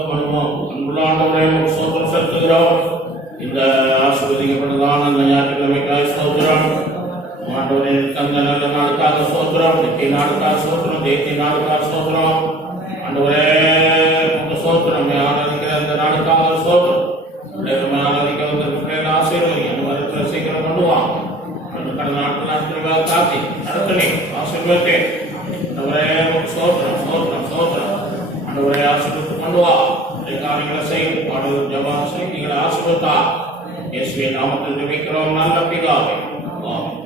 அன்புள்ள ஆண்டவரே உமக்கு ஸ்தோத்திரம் செலுத்துகிறோம். இந்த ஆசீர்வதிக்கப்பட்டதான இந்த ஞாயிற்றுக்கிழமைக்காக ஸ்தோத்திரம். ஆண்டவரே தந்த நல்ல நாளுக்காக ஸ்தோத்திரம், நித்திய நாளுக்காக ஸ்தோத்திரம், தேசிய நாளுக்காக ஸ்தோத்திரம். ஆண்டவரே உமக்கு ஸ்தோத்திரம். ஆராதிக்கிற அந்த நாளுக்காக ஸ்தோத்திரம். ஆராதிக்க வந்திருக்கிற ஆசீர்வதிங்க. அந்த மாதிரி சீக்கிரம் பண்ணுவான். கடந்த நாட்கள் காத்தி நடத்தனே ஆசீர்வதித்தேன். ஆண்டவரே உமக்கு ஸ்தோத்திரம், ஸ்தோத்திரம், ஸ்தோத்திரம். ஆண்டவரே ஆசீர்வதித்து பண்ணுவா. காரியங்களை செய்யும் பாடல் ஜபான் செய்திகளை ஆசீர்வதித்தா. இயேசுவின் நாமத்தில் ஜெபிக்கிறோம் நல்ல பிதாவே. ஆமென்.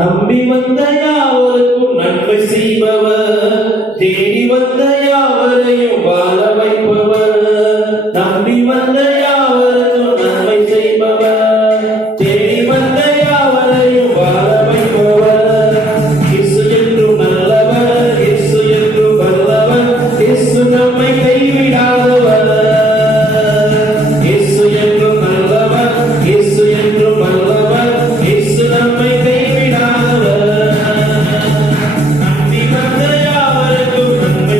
நம்பி வந்த யாவருக்கும் நன்மை செய்பவர், தேடி வந்த யாவரையும் வாழ வைப்பவர். நம்பி வந்த யாவருக்கும் நன்மை செய்பவர், தேடி வந்த யாவரையும் வாழ வைப்பவர். இயேசு என்றும் நல்லவர், இயேசு என்றும் வல்லவர், இயேசு நம்மை கைவிடாதவர். இயேசு என்றும் நல்லவர், இயேசு என்றும் வல்லவர், இயேசு நம்மை கைவிடாதவர். நம்பி வந்த யாவருக்கும் நன்மை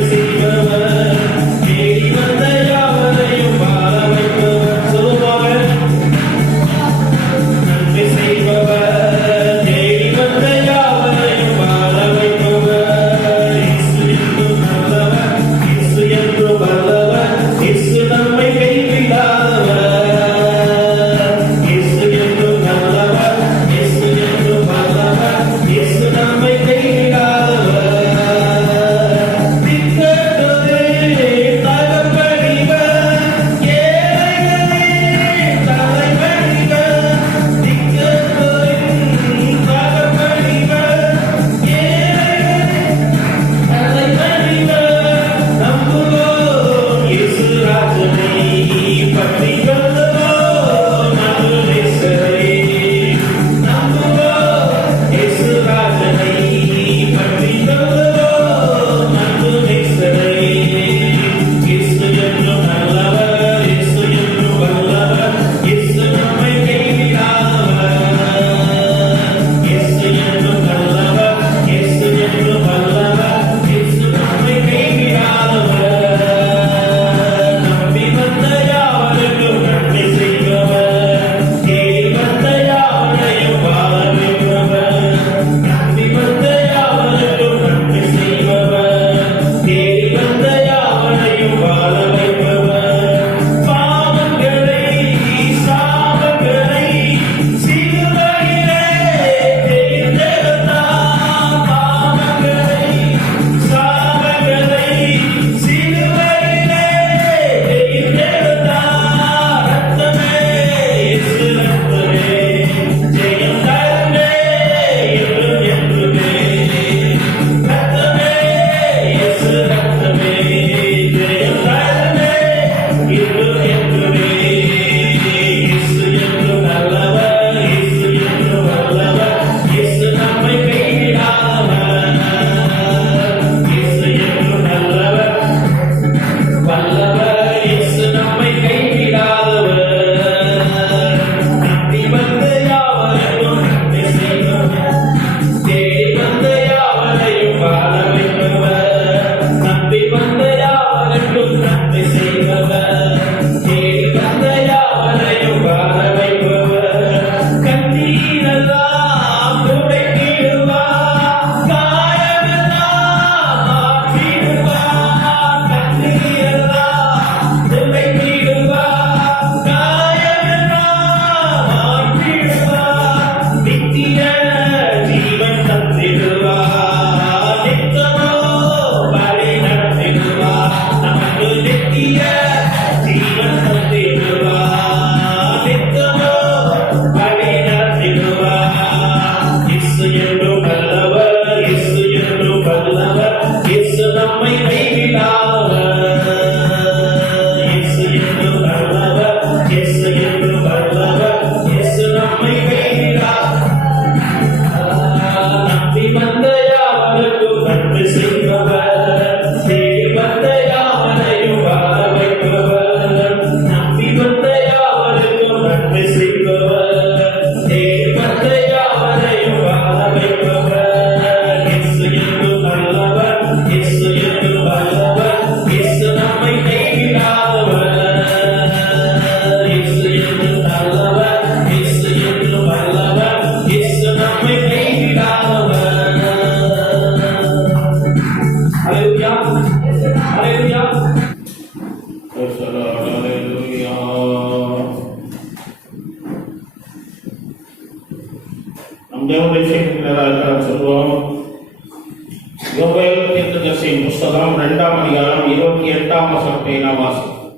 யோவேல் தீர்க்கதரிசியின் புஸ்தகம் 2ஆம் அதிகாரம் 28ஆம் வசனத்தை நாம் வாசிப்போம்.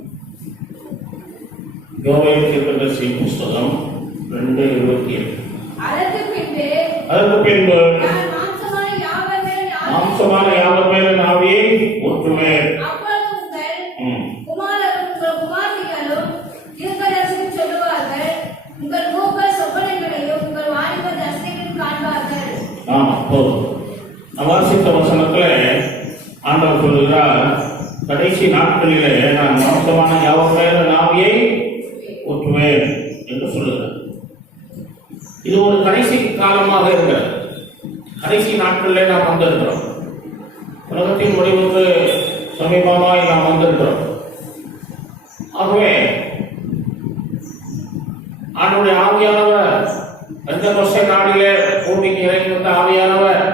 யோவேல் தீர்க்கதரிசியின் புஸ்தகம் 2:28. அதற்கு பின்பு மாம்சமான யாவர் மேல் ஆவியை ஊற்றுவேன். வாசித்த வசனத்துல ஆண்டவர் சொல்லுகிறார், கடைசி நாட்களிலே நான் மாம்சமான யாவர் மேல் ஆவியை ஊற்றுவேன் என்று சொல்லுகிறார். இது ஒரு கடைசி காலமாக இருக்கிறது. கடைசி நாட்களிலே நாம் வந்திருக்கிறோம். உலகத்தின் முடிவுக்கு சமீபமாய் நாம் வந்திருக்கிறோம். ஆகவே ஆண்டுடைய ஆவியானவர் பெந்தெகோஸ்தே நாளிலே பூமிக்கு இறங்கி வந்த ஆவியானவர்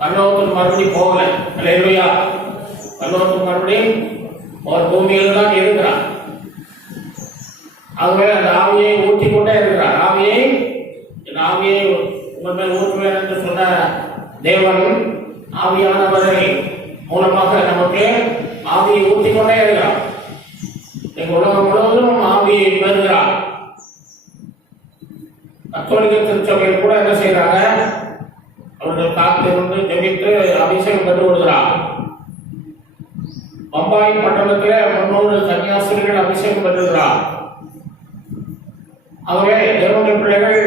பரலோகத்துக்கு மறுபடியும் போகல. அல்லேலூயா. பரலோகத்துக்கு மறுபடியும் அவர் பூமியில் தான் இருக்கிறார். ஆகவே அந்த ஆவியை ஊற்றிக் கொண்டே இருக்கிறார். ஆவியை உங்கள் மேல் ஊற்றுவேன் என்று சொன்ன தேவன் ஆவியானவரை மூலமாக நமக்கு ஆவியை ஊற்றிக் கொண்டே இருக்கிறார். உலகம் முழுவதும் ஆவியை பெறுகிறார். கத்தோலிக்க திருச்சபையில் கூட என்ன செய்யறாங்க? அவர்கள் காத்திருந்து ஜெபித்து அபிஷேகம் பெற்று விடுகிறார். பம்பாய் பட்டணத்திலே 300 கன்னியாஸ்திரிகள் அபிஷேகம் பெற்றுகிறார். ஆகவே தேவனுடைய பிள்ளைகள்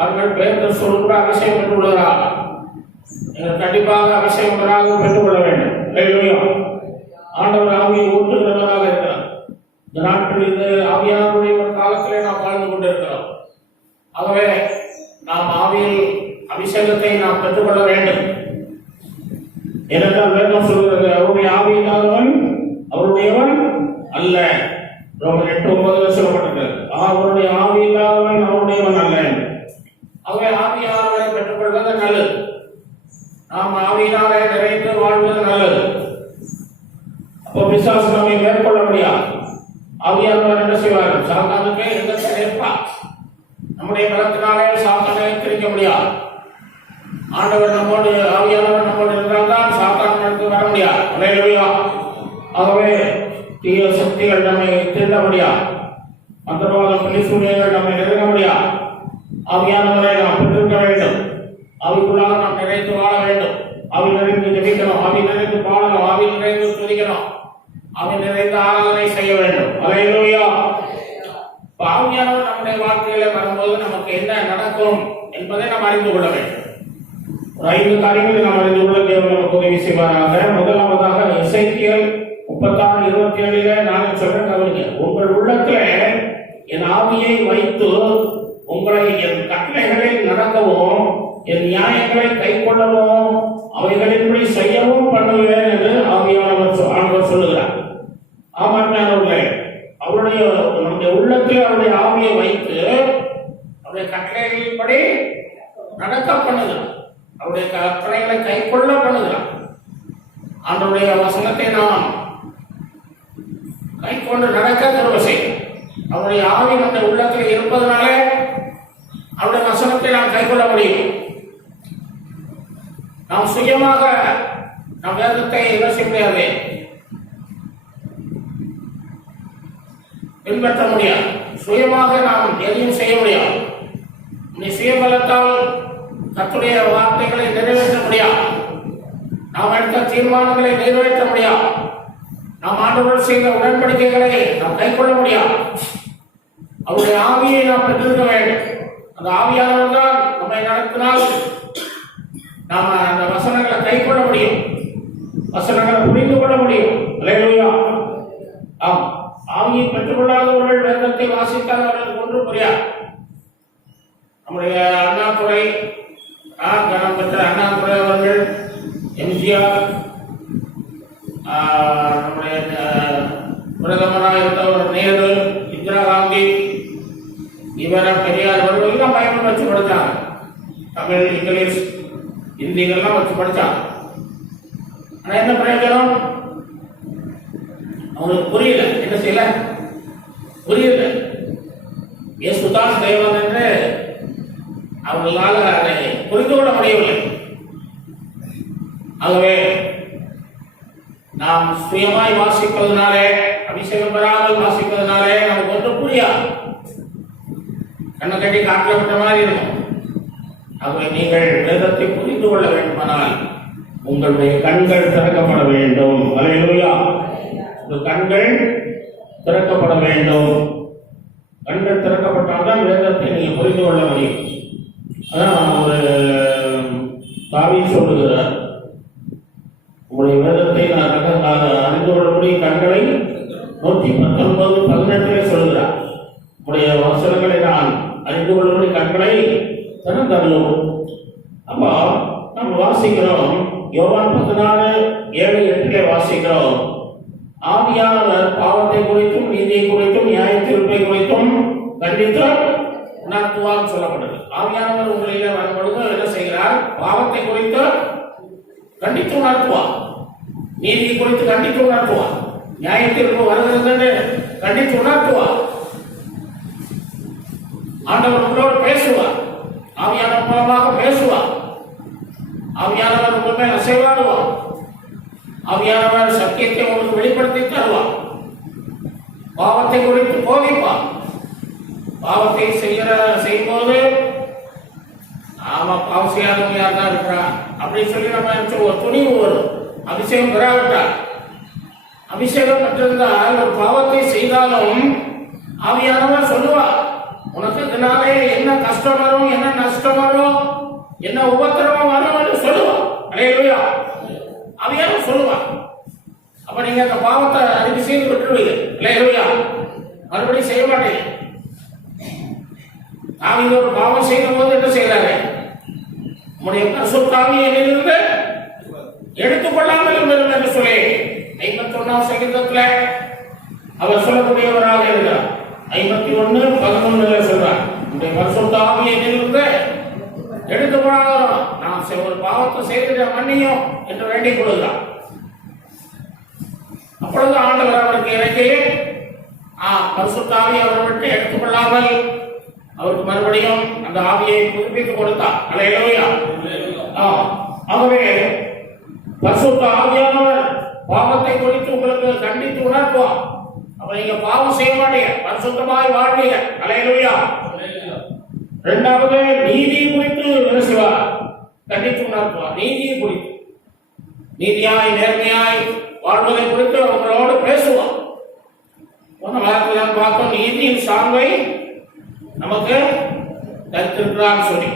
அவர்கள் பேர் சொல்லுகிற அபிஷேகம் பெற்று விடுகிறார். நீங்கள் கண்டிப்பாக அபிஷேகம் பெற்றுக் கொள்ள வேண்டும். ஆண்டவர் ஆவியை ஊற்றுகிறவராக இருக்கிறார். இந்த நாட்டில் இந்த ஆவியானவருடைய ஒரு காலத்திலே நாம் வாழ்ந்து கொண்டிருக்கிறோம். ஆகவே நாம் ஆவியில் அபிஷேகத்தை நாம் பெற்றுக்கொள்ள வேண்டும். ஏனென்றால் வேதம் சொல்கிறது, அவருடைய ஆவி இல்லாதவன் அவருடையவன் அல்ல. ரோமர் 8:9 சொல்லப்பட்டிருக்கிறது. அவருடைய ஆவி இல்லாதவன் அவருடையவன் அல்ல. ஆகவே ஆவியானவரை பெற்றுக்கொள்வது நல்லது. நாம் ஆவியினாலே நிறைந்து வாழ்வது நல்லது. அப்போ பிசாசு நம்மை மேற்கொள்ள முடியாது. ஆவியானவர் என்ன செய்வார்? சாத்தானுக்கு எதிர்த்து நிற்பார். நம்முடைய பலத்தினாலே சாத்தானை எச்சரிக்க முடியாது. ஆண்டவர் நம்மோடு, ஆவியானவர் நம்மோடு இருந்தால்தான் சாத்தான் வர முடியாது. அல்லேலூயா. ஆகவே தீய சக்திகள் நம்மை திருட முடியாது. மந்திரவாதம் பிலிசூனியங்கள் நம்மை நெருங்க முடியாது. ஆவியானவரை நாம் பெற்றிருக்க வேண்டும். ஆவிக்குள்ளாக நாம் நிறைந்து வாழ வேண்டும். ஆவி நிறைந்து ஜெபிக்கணும். ஆவி நிறைந்து பாடணும். ஆவி நிறைந்து துதிக்கணும். ஆவி நிறைந்து ஆராதனை செய்ய வேண்டும். அல்லேலூயா. ஆவியானவர் நம்முடைய வாழ்க்கையில வரும்போது நமக்கு என்ன நடக்கும் என்பதை நாம் அறிந்து கொள்ள வேண்டும். ஒரு 5 காரியங்களை நாம் அறிந்து கொள்ள தேவன் நமக்கு உதவி செய்வாராக. முதலாவதாக எசேக்கியேல் 36:27 நான் சொல்ற கவனிங்க. உங்கள் உள்ளத்திலே என் ஆவியை வைத்து உங்களை என் கட்டளைகளில் நடக்கவும் என் நியாயங்களை கைக்கொள்ளவும் அவைகளின்படி செய்யவும் பண்ணுவேன் என்று ஆவியானவர் சொல்லுகிறார். ஆமாண்மையானவர்களே, அவருடைய நம்முடைய உள்ளத்தில் அவருடைய ஆவியை வைத்து அவருடைய கட்டளைகளின்படி நடக்க பண்ணுகிறார். அவருடைய கட்டளைகளை கைக்கொள்ள பண்ணுகிறார். அவருடைய வசனத்தை நாம் கைக்கொண்டு நடக்க திரும்ப செய்யும். அவருடைய ஆவி நம்முடைய உள்ளத்தில் இருப்பதனாலே அவருடைய வசனத்தை நாம் கைக்கொள்ள முடியும். நாம் சுயமாக நம் வேதத்தை என்ன செய்ய முடியாது, பின்பற்ற முடியாது. சுயமாக நாம் எதையும் செய்ய முடியாது. சுயபலத்தால் கர்த்தருடைய வார்த்தைகளை நிறைவேற்ற முடியாது. நாம் எடுத்த தீர்மானங்களை நிறைவேற்ற முடியாது. நாம் ஆண்டவரோடு செய்த உடன்படிக்கைகளை நாம் கைக்கொள்ள முடியாது. அவருடைய ஆவியை நாம் பெற்றிருக்க வேண்டும். அந்த ஆவியானவர் தான் நம்மை நடத்தினால் நாம் அந்த வசனங்களை கைக்கொள்ள முடியும். வசனங்களை புரிந்து கொள்ள முடியும். அல்லேலூயா. ஆம், ஆவியை பெற்றுக்கொள்ளாதவர்கள் வேதத்தை வாசித்தால் அவர்களுக்கு ஒன்றும் புரியாது. நம்முடைய அண்ணாதுரை, கனம் பெற்ற அண்ணாதுரை அவர்கள், எம்ஜிஆர், நம்முடைய பிரதமராக இருந்தவர் நேரு, இந்திரா காந்தி, இவர பெரியார் அவர்கள் எல்லாம் பைபிள் வச்சு படித்தாங்க. தமிழ், இங்கிலீஷ், ஹிந்திகள்லாம் வச்சு படித்தாங்க. ஆனா என்ன பிரயோஜனம்? அவங்களுக்கு புரியல. என்ன செய்யல? புரியல. இயேசுதான் தேவன் என்று அவர்களால் அதை புரிந்து கொள்ள முடியவில்லை. ஆகவே நாம் சுயமாய் வாசிப்பதனாலே, அபிஷேகம் பெறாமல் வாசிப்பதனாலே நமக்கு ஒன்றும் புரியாது, கண்ணை கட்டி காட்டில் விட்ட மாதிரி இருக்கும். ஆகவே நீங்கள் வேதத்தை புரிந்து கொள்ள வேண்டுமானால் உங்களுடைய கண்கள் திறக்கப்பட வேண்டும். அல்லேலூயா. உங்கள் கண்கள் திறக்கப்பட வேண்டும். கண்கள் திறக்கப்பட்டால்தான் வேதத்தை நீங்கள் புரிந்து கொள்ள முடியும். அதான் ஒரு தாவீது சொல்லுகிறார், உங்களுடைய வேதத்தை நான் அறிந்து கொள்ளக்கூடிய கண்களை 119:18 சொல்கிறார். உங்களுடைய வசனங்களை நான் அறிந்து கொள்ளக்கூடிய கண்களை திறந்தள்ளும். அப்போ நம்ம வாசிக்கிறோம், யோவான் 14:7-8 வாசிக்கிறோம், ஆவியானவர் பாவத்தை குறித்தும் நீதியை குறித்தும் நியாய தீர்ப்பை குறித்தும் கண்டித்து உணர்த்துவார் சொல்லப்படுது. ஆவியானவர் உங்களிலே வரும்பொழுது என்ன செய்கிறார்? பாவத்தை குறித்து கண்டித்து உணர்த்துவார், நீதியை குறித்து கண்டித்து உணர்த்துவார், நியாய தீர்ப்பு வருகிறது கண்டித்து உணர்த்துவார். ஆண்டவர் உங்களோடு பேசுவார், ஆவியானவர் மூலமாக பேசுவார், ஆவியானவர் உங்கள் மேல் அசைவாடுவார், ஆவியானவர் சத்தியத்தை உங்களுக்கு வெளிப்படுத்தி தருவார், பாவத்தை குறித்து போதிப்பார். பாவத்தை செய்யும்போது ஆமா பாவம் செய்யாதவங்க யார் தான் இருக்கிறா அப்படின்னு சொல்லி நம்ம ஒரு துணிவு வரும். அபிஷேகம் பெறாவிட்டார், அபிஷேகம் பெற்றிருந்தால் ஒரு பாவத்தை செய்தாலும் ஆவியானவர் சொல்லுவார், உனக்கு இதனாலே என்ன கஷ்டம் வரும், என்ன நஷ்டம் வரும், என்ன உபத்திரவம் வரும் என்று சொல்லுவார். அல்லேலூயா. ஆவியானவர் சொல்லுவார். அப்ப நீங்க அந்த பாவத்தை அறிக்கை செய்து விட்டுருவீங்க. அல்லேலூயா. மறுபடியும் செய்ய மாட்டீங்க. தாவீது ஒரு பாவம் செய்யும் போது என்ன செய்யறாரு? உங்களுடைய பரிசுத்த ஆவியை என்னிலிருந்து எடுத்துக்கொள்ளாமல் இருந்தது என்று சொல்லி 51ஆம் சங்கீதத்துல அவர் சொல்லக்கூடியவராக இருந்தார். 51:11 சொல்றார், உங்களுடைய பரிசுத்த ஆவியை என்னிலிருந்து எடுத்துக்கொள்ளாத நான் ஒரு பாவத்தை செய்த மன்னியும் என்று வேண்டிக் கொள்கிறார். அப்பொழுது ஆண்டவர் அவருக்கு இறக்கி பரிசுத்த ஆவியை அவரை விட்டு எடுத்துக்கொள்ளாமல் அவருக்கு மறுபடியும் அந்த ஆவியை புதுப்பித்து கொடுத்தார். அல்லேலூயா. ஆகவே பரிசுத்த ஆவியானவர் பாவத்தை குறித்து உங்களுக்கு கண்டித்து உணர்த்துவார். அப்ப நீங்க பாவம் செய்ய மாட்டீங்க, பரிசுத்தமாய் வாழ்வீங்க. அல்லேலூயா. இரண்டாவது, நீதியை குறித்து என்ன செய்வார்? கண்டித்து உணர்த்துவார். நீதியை குறித்து, நீதியாய் நேர்மையாய் வாழ்வதை குறித்து அவங்களோடு பேசுவார். போன வாரத்தில் பார்த்தோம், நீதியின் சார்பை நமக்கு தருத்திருக்கிறார் சொல்லி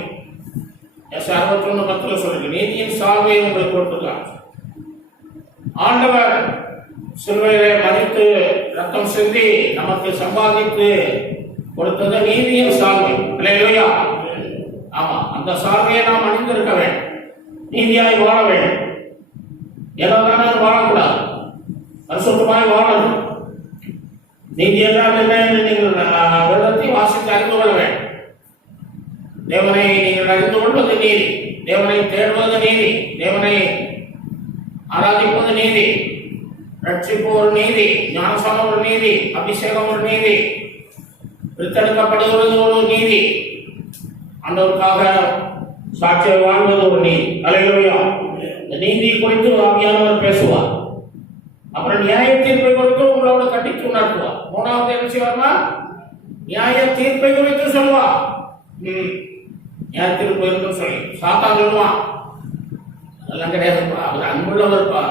61:10 சொல்லிருக்கு, நீதியின் சார்பை உங்களுக்கு கொடுத்திருக்கிறார். ஆண்டவர் சிலுவையிலே மரித்து ரத்தம் சிந்தி நமக்கு சம்பாதித்து கொடுத்தது நீதியின் சார்பை. அல்லேலூயா. ஆமா, அந்த சார்பையை நாம் அணிந்திருக்க வேண்டும், நீதியாய் வாழ வேண்டும். ஏதாவது வாழக்கூடாது, பரிசுத்தமாய் வாழணும். நீதி என்றால் என்ன என்று நீங்கள் வேதத்தை வாசித்து அறிந்து கொள்ள வேண்டும். தேவனை நீங்கள் அறிந்து கொள்வது நீதி, தேவனை தேடுவது நீதி, தேவனை ஆராதிப்பது நீதி, ரட்சிப்பு ஒரு நீதி, ஞானசானம் ஒரு நீதி, அபிஷேகம் ஒரு நீதி, பிரித்தெடுக்கப்படுவது ஒரு நீதி, ஆண்டவருக்காக சாட்சியை வாழ்வது ஒரு நீதி. அல்லேலூயா. இந்த நீதியை குறித்து ஆவியானவர் பேசுவார். அப்புறம் நியாய தீர்ப்பை குறித்து உங்களோட கண்டித்து உணர்த்துவார். மூணாவது என்ன செய்வார்னா, நியாய தீர்ப்பை குறித்து சொல்லுவார். நியாய தீர்ப்பு இருக்குன்னு சொல்லி சாத்தான் சொல்லுவான், அதெல்லாம் கிடையாது, அவர் அன்புள்ளவர்ப்பா,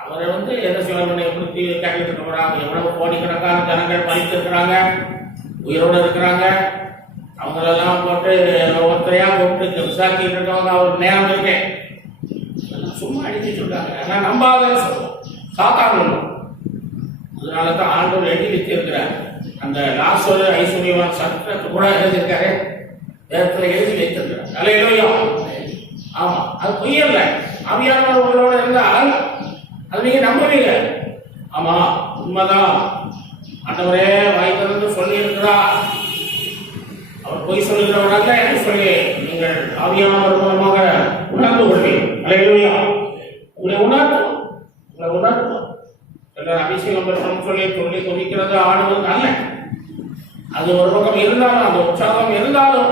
அவரை என்ன செய்வார், எப்படி கேட்டுட்டு இருக்கிறாங்க, எவ்வளவு கோடிக்கணக்கான ஜனங்கள் மறித்திருக்கிறாங்க, உயிரோடு இருக்கிறாங்க, அவங்களெல்லாம் போட்டு ஒருத்தரையா போட்டு விசாரிச்சுட்டு இருக்கவங்க அவர் நேரம் இருக்கேன் சும்மா அடிச்சு சொல்றாங்க. ஆனா நம்பாத சொல்லுவோம் சாத்தான். அதனால தான் ஆண்டவர் எழுதி வச்சிருக்கிறார். அந்த லாசரு ஐஸ்வர்யவான் சட்டத்தை கூட எழுதியிருக்காரு, வேதத்துல எழுதி வைத்திருக்கிறார். அல்லேலூயா. ஆமா, அது பொய்யல்ல. ஆவியானவர் உங்களோட இருந்தால் அது நீங்க நம்புவீங்க. ஆமா, உண்மைதான், ஆண்டவரே வாய் திறந்து சொல்லி இருக்கிறார், அவர் பொய் சொல்லுகிறவராக என்று சொல்லி நீங்கள் ஆவியானவர் மூலமாக உணர்ந்து கொள்வீர்கள். அல்லேலூயா. உங்களை உணர்த்தும், உங்களை உணர்த்தும். அபிஷேகம் பெற்றோம் சொல்லி சொல்லி கொதிக்கிறது ஆடுவது அல்ல. அது ஒரு பக்கம் இருந்தாலும், அந்த உற்சாகம் இருந்தாலும்,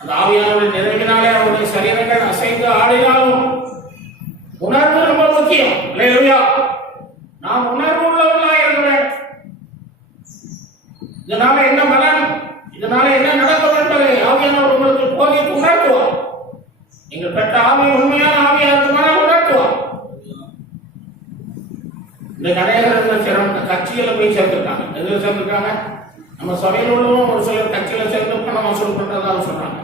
அந்த ஆவியானவருடைய நிறைவினாலே அவருடைய சரீரங்கள் அசைந்து ஆடினாலும் உணர்வு ரொம்ப முக்கியம். அல்லேலூயா. நாம் உணர்வு உள்ளவர்களாக இருக்க வேண்டும். இதனால என்ன பலன், இதனால என்ன நடக்கும் என்பதை ஆவியானவர் உங்களுக்கு போதித்து உணர்த்துவார். நீங்கள் பெற்ற ஆவி உண்மையான ஆவியா இருக்குமான உணர்த்துவார். இந்த கடையர்கள் சிறந்த கட்சிகளை போய் சேர்ந்திருக்காங்க. எதில் சேர்ந்திருக்காங்க? நம்ம சபையில் உள்ளவங்க ஒரு சிலர் கட்சியில சேர்ந்து பணம் வசூல் பண்றதாக சொன்னாங்க.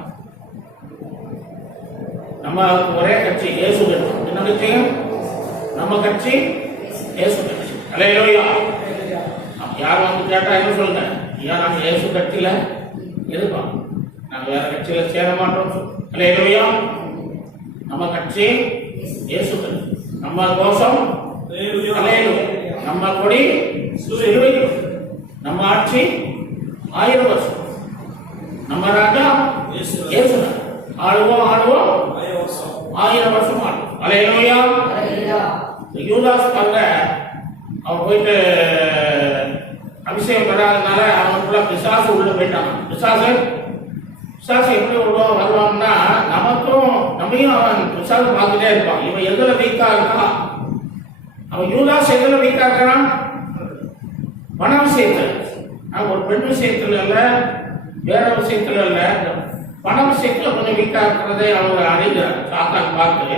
நம்ம ஒரே கட்சி இயேசு கட்சி. என்ன கட்சி? நம்ம கட்சி இயேசு கட்சி. அல்லேலூயா. யார் வந்து கேட்டா என்ன சொல்லுங்க? ஐயா நாங்க இயேசு கட்சியில இருக்கோம், நாங்க வேற கட்சியில சேர மாட்டோம். அல்லேலூயா. நம்ம கட்சி இயேசு கட்சி. நம்ம கோஷம் அல்லேலூயா. நம்ம கொடி சிலுவை. நம்ம ஆட்சி 1000 வருஷம். நம்ம ராஜா இயேசு. ஆளுவோம் 1000 வருஷம் ஆளும். அல்லேலூயா. யூதாஸ் பாருங்க, அவன் போயிட்டு அபிஷேகம் பெறாதனால அவனுக்குள்ள பிசாசு உள்ள போயிட்டான். பிசாசு எப்படி வருவான்னா, நம்மையும் அவன் பிசாசு பார்த்துட்டே இருப்பான். இவன் எதுல வீக்கா இருக்கான்? அவன் யூதாஸ் எதுல வீக்கா இருக்கிறான்? பண விஷயத்துல. ஒரு பெண் விஷயத்துல இல்ல, வேற விஷயத்துல இல்ல, பண விஷயத்துல கொஞ்சம் வீக்கா இருக்கிறதை அவங்க அறிகிறார். சாத்தான் பார்த்து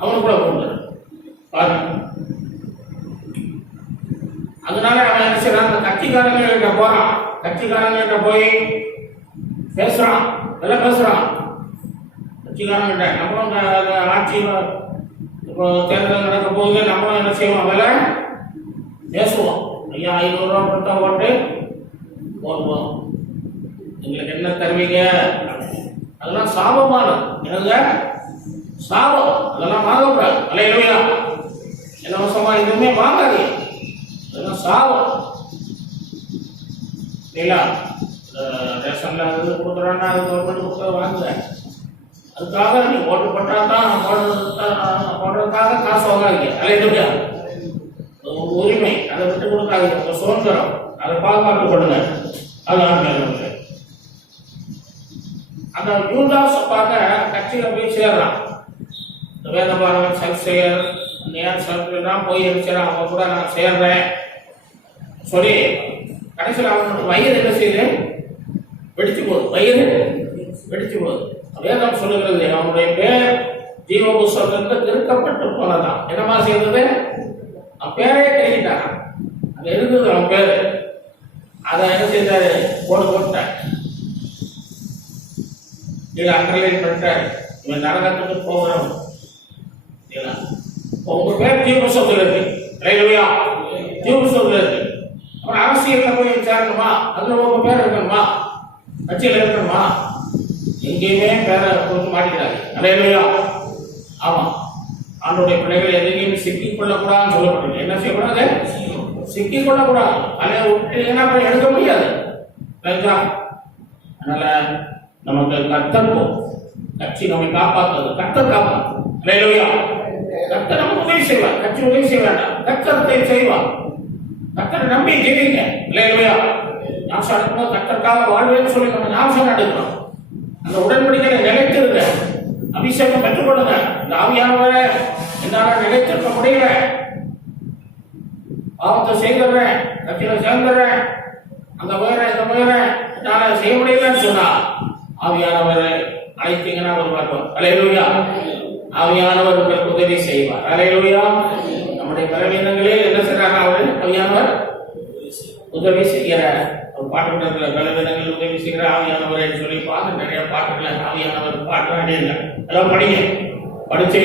அவனுக்குள்ள போகுது பாருங்க. அதனால அவன் என்ன செய்யறான்? அந்த கட்சிக்காரங்க போறான். கட்சிக்காரங்க போய் பேசுறான், எல்லாம் பேசுறான். கட்சிக்காரங்க நம்மளும் ஆட்சி இப்போ தேர்தல் நடக்க போகுது, நம்மளும் என்ன செய்வோம்? அதெல்லாம் பேசுவோம். ஐயா 500 ரூபா கொடுத்தா போட்டு போடுவோம், எங்களுக்கு என்ன தருவீங்க? அதெல்லாம் சாபமானது. என்னங்க சாபம்? அதெல்லாம் வாங்கக்கூடாது. அல்லேலூயா. இலவசமா எதுவுமே வாங்காது, அதெல்லாம் சாபம். இல்லைங்களா? ரேஷன்ல அது கொடுக்குறான்னா அது கவர்மெண்ட் கொடுக்குறத வாங்குங்க. அதுக்காக நீ ஓட்டு போட்டா தான் போடுறதுக்காக காசு வாங்காதீங்க. அல்லேலூயா. உரிமை அதை விட்டு கொடுக்காதீங்க. சுதந்திரம் அதை பாதுகாப்பு கொடுங்க. அதான் அந்த யூதாஸ் பார்க்க கட்சியில போய் சேர்றான். வேதபாரவன் சல்சேயர் நேர் சல்தான் போய் இருக்கிறான். அவங்க கூட நான் சேர்றேன் சொல்லி கடைசியில் அவனோட வயிறு என்ன செய்யுது? வெடிச்சு போகுது. வயிறு வெடிச்சு போகுது. வேதம் சொல்லுகிறது அவனுடைய பேர் ஜீவ புஸ்தகத்திலிருந்து திருக்கப்பட்டு போனதான். என்னமா செய்தது? அவன் பேரே தெரிவிட்டான். அங்க இருந்தது அவன் பேரு. அதை என்ன செய்தாரு? போட்டார். இல்ல அண்டர்லைன் பண்ணிட்டார். இவன் நரகத்துக்கு போகிறவன். உங்க பேர் ஜீவ புஸ்தகத்தில் இருக்கு. அல்லேலூயா. ஜீவ புஸ்தகத்தில் இருக்கு. அப்புறம் அரசியல்ல போய் சேரணுமா? அதுல உங்க பேர் இருக்கணுமா? கட்சியில இருக்கணுமா? எங்கேயுமே பேரை கொடுத்து மாட்டிக்கிறாங்க. அல்லேலூயா. ஆமா, ஆண்டோடைய பிள்ளைகள் எதையும் சிக்கிக் கொள்ளக்கூடாதுன்னு சொல்லப்படுது. என்ன செய்யக்கூடாது? சிக்கிக் கொள்ளக்கூடாது. அதை விட்டீங்கன்னா அப்புறம் எடுக்க முடியாது. அதனால நமக்கு கர்த்தர் கட்சி நம்மை காப்பாற்றுறது. கர்த்தர் காப்பாற்று. அல்லேலூயா. கர்த்தர் நமக்கு உதவி செய்வார். கட்சி உதவி செய்ய வேண்டாம், கர்த்தரை செய்வார். கர்த்தரை நம்பி ஜெயிங்க. அல்லேலூயா. ஞாபகம் எடுக்கணும். கர்த்தருக்காக வாழ்வேன்னு சொல்லி நம்ம ஞாபகம் எடுக்கணும். அந்த உடன்படிக்கையை நிலைத்திருங்க. அபிஷேகம் பெற்றுக்கொள்ளுங்க. இந்த ஆவியானவரை என்னால நிலைத்திருக்க முடியல, பாவத்தை செய்கிறேன், கட்சியில சேர்ந்துடுறேன், அந்த முயறேன் இந்த முயறேன், என்னால செய்ய முடியலன்னு சொன்னா ஆவியானவரை அழைத்தீங்கன்னா அவர் வருவார். அல்லேலூயா. ஆவியானவர் உங்களுக்கு உதவி செய்வார். அல்லேலூயா. நம்முடைய பலவீனங்களில் என்ன செய்றாங்க? அவரு ஆவியானவர் உதவி செய்கிறார். பாட்டு பலவீனங்கள் உதவி செய்கிற ஆவியானவரை சொல்லி பார்த்து நிறைய பாட்டுகளை ஆவியானவர் பாட்டு எல்லாம் படிங்க. படிச்சு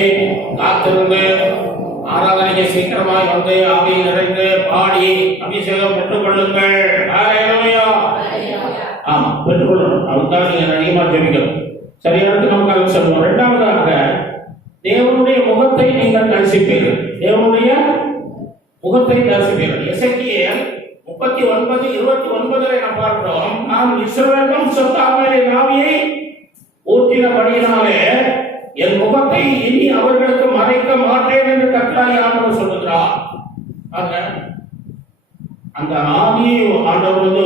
காத்திருந்து ஆராதனைக்கு சீக்கிரமாய் வந்து ஆவியை நிறைந்து பாடி அபிஷேகம் பெற்றுக் கொள்ளுங்கள். ஆமா, பெற்றுக்கொள்ளணும். அதுக்காக நீங்க அதிகமா ஜெபிக்கணும். சரியான நமக்காக சொல்லுவோம். இரண்டாவதாக தேவனுடைய முகத்தை நீங்கள் தரிசிப்பீர்கள். தேவனுடைய முகத்தை தரிசிப்பீர்கள். எசேக்கியேல் 39:29 நாம் பார்க்கிறோம். நாம் இஸ்ரவேலும் சொத்தாமையின் ஆவியை ஊற்றினபடியினாலே என் முகத்தை இனி அவர்களுக்கு மறைக்க மாட்டேன் என்று கர்த்தராகிய ஆண்டவர் சொல்லுகிறார். அந்த ஆவியை ஆண்டவர் வந்து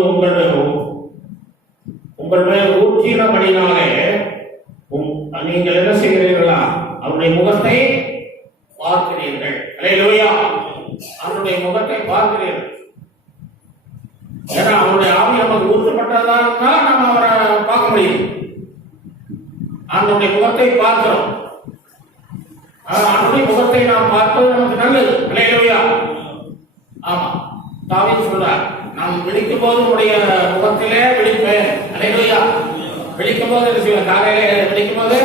உங்கள் மேல் ஊற்றினபடினாலே நீங்கள் என்ன செய்கிறீர்களா? அவருடைய முகத்தை பார்க்க அவருடைய முகத்தை நாம் பார்ப்பது நமக்கு நல்லது. அல்லேலூயா. ஆமா, தாவீது சொல்றார், நான் விழிக்கும் போது உடைய முகத்திலே விழிப்பேன். அல்லேலூயா. விழிக்கும் போது என்ன செய்வேன்? காலையிலே விழிக்கும் போது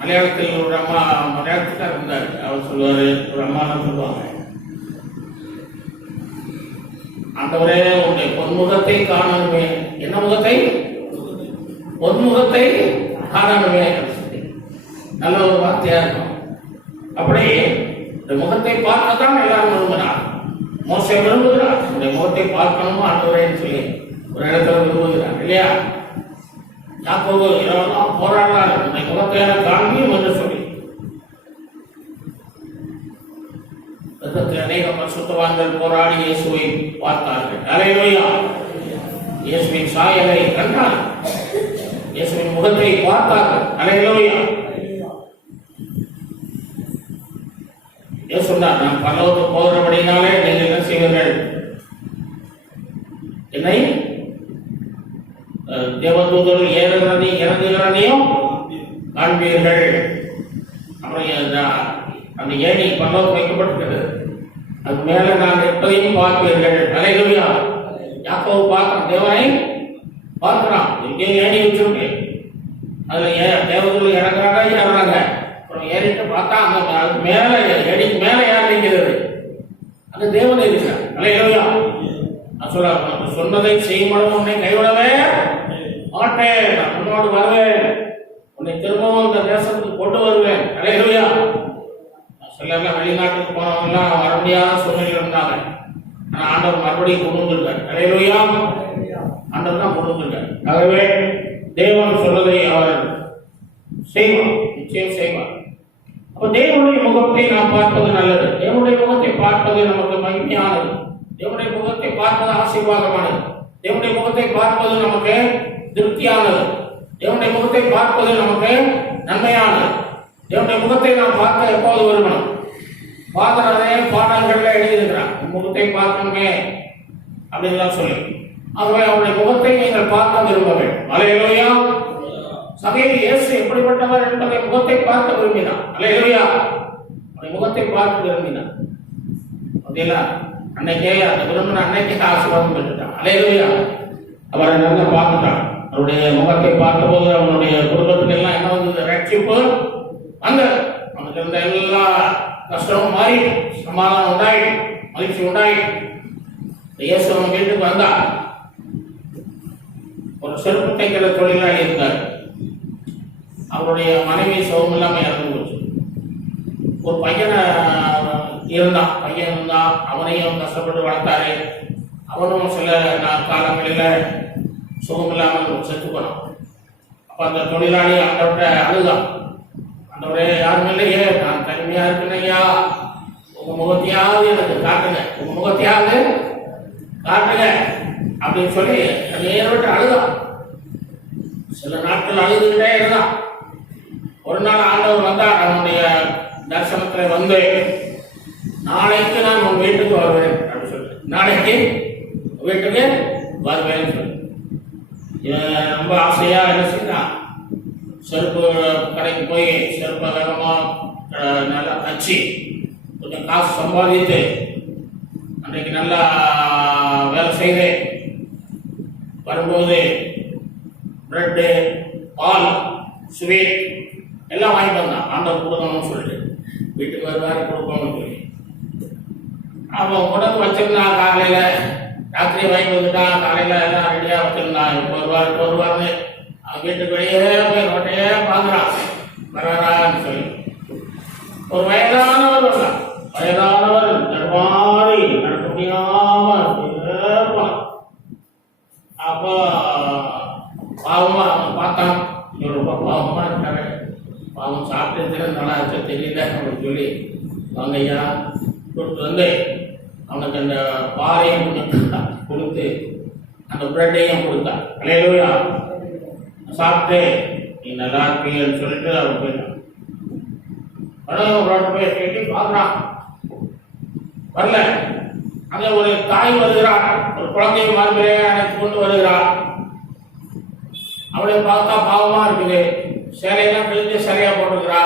மலையாளத்தில் ஒரு அம்மா, மலையாளத்துக்கார் இருந்தார், அவர் சொல்லுவாரு, ஒரு அம்மா சொல்லுவாங்க, ஆண்டவரே உன்னுடைய பொன்முகத்தை காணணுமே. என்ன முகத்தை? பொன்முகத்தை காணணுமே. நல்ல ஒரு வார்த்தையா இருக்கும். அப்படி இந்த முகத்தை பார்க்கத்தான் எல்லாரும் விரும்புகிறார். மோசே விரும்புகிறார், உன்னுடைய முகத்தை பார்க்கணுமா ஆண்டவரேன்னு சொல்லி ஒரு இடத்துல விரும்புகிறார் இல்லையா? யாக்கோபு இரவெல்லாம் போராடுறாரு, உன்னுடைய முகத்தை காண்பியும் என்று சொல்லி. அநேக பரிசுத்தவான்கள் போராடி இயேசுவை பார்த்தார்கள். அல்லேலூயா. இயேசுவின் சாயலை கண்டார், இயேசுவின் முகத்தை பார்த்தார்கள். அல்லேலூயா. இயேசு சொன்னார், நான் பரலோகத்துக்கு போகிறபடினாலே நீங்கள் என்ன செய்வீர்கள்? என்னை தேவதூதர்கள் ஏறுகிறதையும் இறங்குகிறதையும் காண்பீர்கள். அப்புறம் அந்த ஏணி பரலோகம் வைக்கப்பட்டிருக்கிறது, அது மேல நான் எப்பதையும் பார்ப்பீர்கள். அல்லேலூயா. யாக்கோபு பார்க்கிறான், தேவனை பார்க்கிறான். இங்கே ஏணி வச்சிருக்கேன், அதுல தேவதூதர்கள் இறங்குறாங்க, ஏறுறாங்க. அப்புறம் ஏறிட்டு பார்த்தா அந்த அதுக்கு மேல, ஏணிக்கு மேல யார் நிற்கிறது? அந்த தேவன் இருக்கிறார். அல்லேலூயா. நான் சொல்ல சொன்னதை செய்யும் உன்னை கைவிடவே மாட்டேன், நான் உன்னோடு வருவேன், உன்னை திரும்பவும் இந்த தேசத்துக்கு கொண்டு வருவேன். அல்லேலூயா. சிலர்லாம் வெளிநாட்டுக்கு போனவங்கலாம் வர முடியாத சூழ்நிலை இருந்தாங்க. ஆனா ஆண்டவர் மறுபடியும் கொண்டு வந்திருக்கார். அல்லேலூயா. ஆண்டவர் தான் கொண்டு வந்திருக்கார். ஆகவே தேவன் சொல்றதை அவர் செய்வார், நிச்சயம் செய்வார். அப்ப தேவனுடைய முகத்தை நாம் பார்ப்பது நல்லது. தேவனுடைய முகத்தை பார்ப்பது நமக்கு மகிமையானது. தேவனுடைய முகத்தை பார்ப்பது ஆசீர்வாதமானது. தேவனுடைய முகத்தை பார்ப்பது நமக்கு திருப்தியானது. தேவனுடைய முகத்தை பார்ப்பது நமக்கு நன்மையானது. தேவனுடைய முகத்தை நாம் பார்க்க எப்போது வருமானம்? பாதரே பாடல்கள்ல எழுதியிருக்கிறான், முகத்தை பார்க்கணுமே அப்படின்னு சொல்லி. ஆகவே அவருடைய முகத்தை நீங்கள் பார்க்க விரும்ப வேண்டும். அல்லேலூயா. சபையில் இயேசு எப்படிப்பட்டவர் என்பதை முகத்தை பார்க்க விரும்பினார். அல்லேலூயா. அவருடைய முகத்தை பார்க்க விரும்பினார். அப்படின்னா அன்னைக்கே அந்த விரும்பின அன்னைக்கே ஆசீர்வாதம் பெற்றுட்டான். அல்லேலூயா. அவரை நல்லா பார்த்துட்டான். அவருடைய முகத்தை பார்க்கும் போது அவனுடைய குடும்பத்துக்கு எல்லாம் என்ன வந்தது? ரட்சிப்பு அந்த நமக்கு இருந்த எல்லா கஷ்டமும் மாறி சமாதானம் உண்டாயி, மகிழ்ச்சி உண்டாயி. இயேசு அவன் வீட்டுக்கு வந்தா, ஒரு செருப்பு தைக்கிற தொழிலாளி இருந்தார். அவருடைய மனைவி சோகம் இல்லாம இறந்து போச்சு. ஒரு பையனை இருந்தான், பையன் இருந்தான், அவனையும் கஷ்டப்பட்டு வளர்த்தாரு. அவனும் சில காலங்களில் சுகம் இல்லாமல் செத்து போனான். அப்ப அந்த தொழிலாளி ஆண்டவர்கிட்ட அழுதான், ஆண்டவரே யாருமே இல்லையே, நான் தனிமையா இருக்கேன் ஐயா, உங்க முகத்தையாவது எனக்கு காட்டுங்க, உங்க முகத்தையாவது காட்டுங்க அப்படின்னு சொல்லி நேரிட்டு அழுதான். சில நாட்கள் அழுதுகிட்டே இருந்தான். ஒரு நாள் ஆண்டவர் வந்தார், அவனுடைய தரிசனத்துல வந்து, நாளைக்கு நான் உன் வீட்டுக்கு வருவேன் அப்படின்னு சொல்லி, நாளைக்கு வீட்டுக்கு வருவேன்னு சொல்லி ரொம்ப ஆசையா என்ன செய்யலாம், செருப்பு கடைக்கு போய் செருப்பை வேகமா நல்லா தச்சு கொஞ்சம் காசு சம்பாதித்து அன்றைக்கு நல்லா வேலை செய்து வரும்போது பிரெட்டு, பால், ஸ்வீட் எல்லாம் வாங்கிட்டு வந்தான். ஆண்டவர் கொடுக்கணும்னு சொல்லிட்டு வீட்டுக்கு வருவாரு, கொடுக்கணும்னு சொல்லி அவன் உடம்பு வச்சிருந்தான். காலையில ராத்திரி வாங்கி வந்துட்டான், காலையில எல்லாம் ரெடியா வச்சிருந்தான். இப்போ வருவாருன்னு அவன் வீட்டுக்கு வெளியே போய் ரோட்டையே பார்க்குறான், வரான்னு சொல்லி. ஒரு வயதானவர் வந்தான். வயதானவர் நடுமாறி நடக்க முடியாம இருப்பான். அப்போ பாவமா அவன் பார்த்தான், இவர் ரொம்ப பாவமா இருக்காரு, பாவம் சாப்பிட்டு நல்லா இருக்க தெரியல அப்படின்னு சொல்லி அவங்க ஐயா கொடுத்து வந்து அவனுக்கு அந்த பாறையும் கொடுத்து அந்த பிரெட்டையும் கொடுத்தான். அல்லேலூயா. சாப்பிட்டு நீ நல்லா இருப்பீங்கன்னு சொல்லிட்டு அவன் போயிட்டான். ரோட்டு போய் கேட்டு பார்க்குறான், வரல. அங்க ஒரு தாய் வருகிறார், ஒரு குழந்தையை மார்பிலே அழைத்து கொண்டு வருகிறார். அவளை பார்த்தா பாவமா இருக்குது. சேலையெல்லாம் கிழிஞ்சு சரியா போட்டுக்கிறா.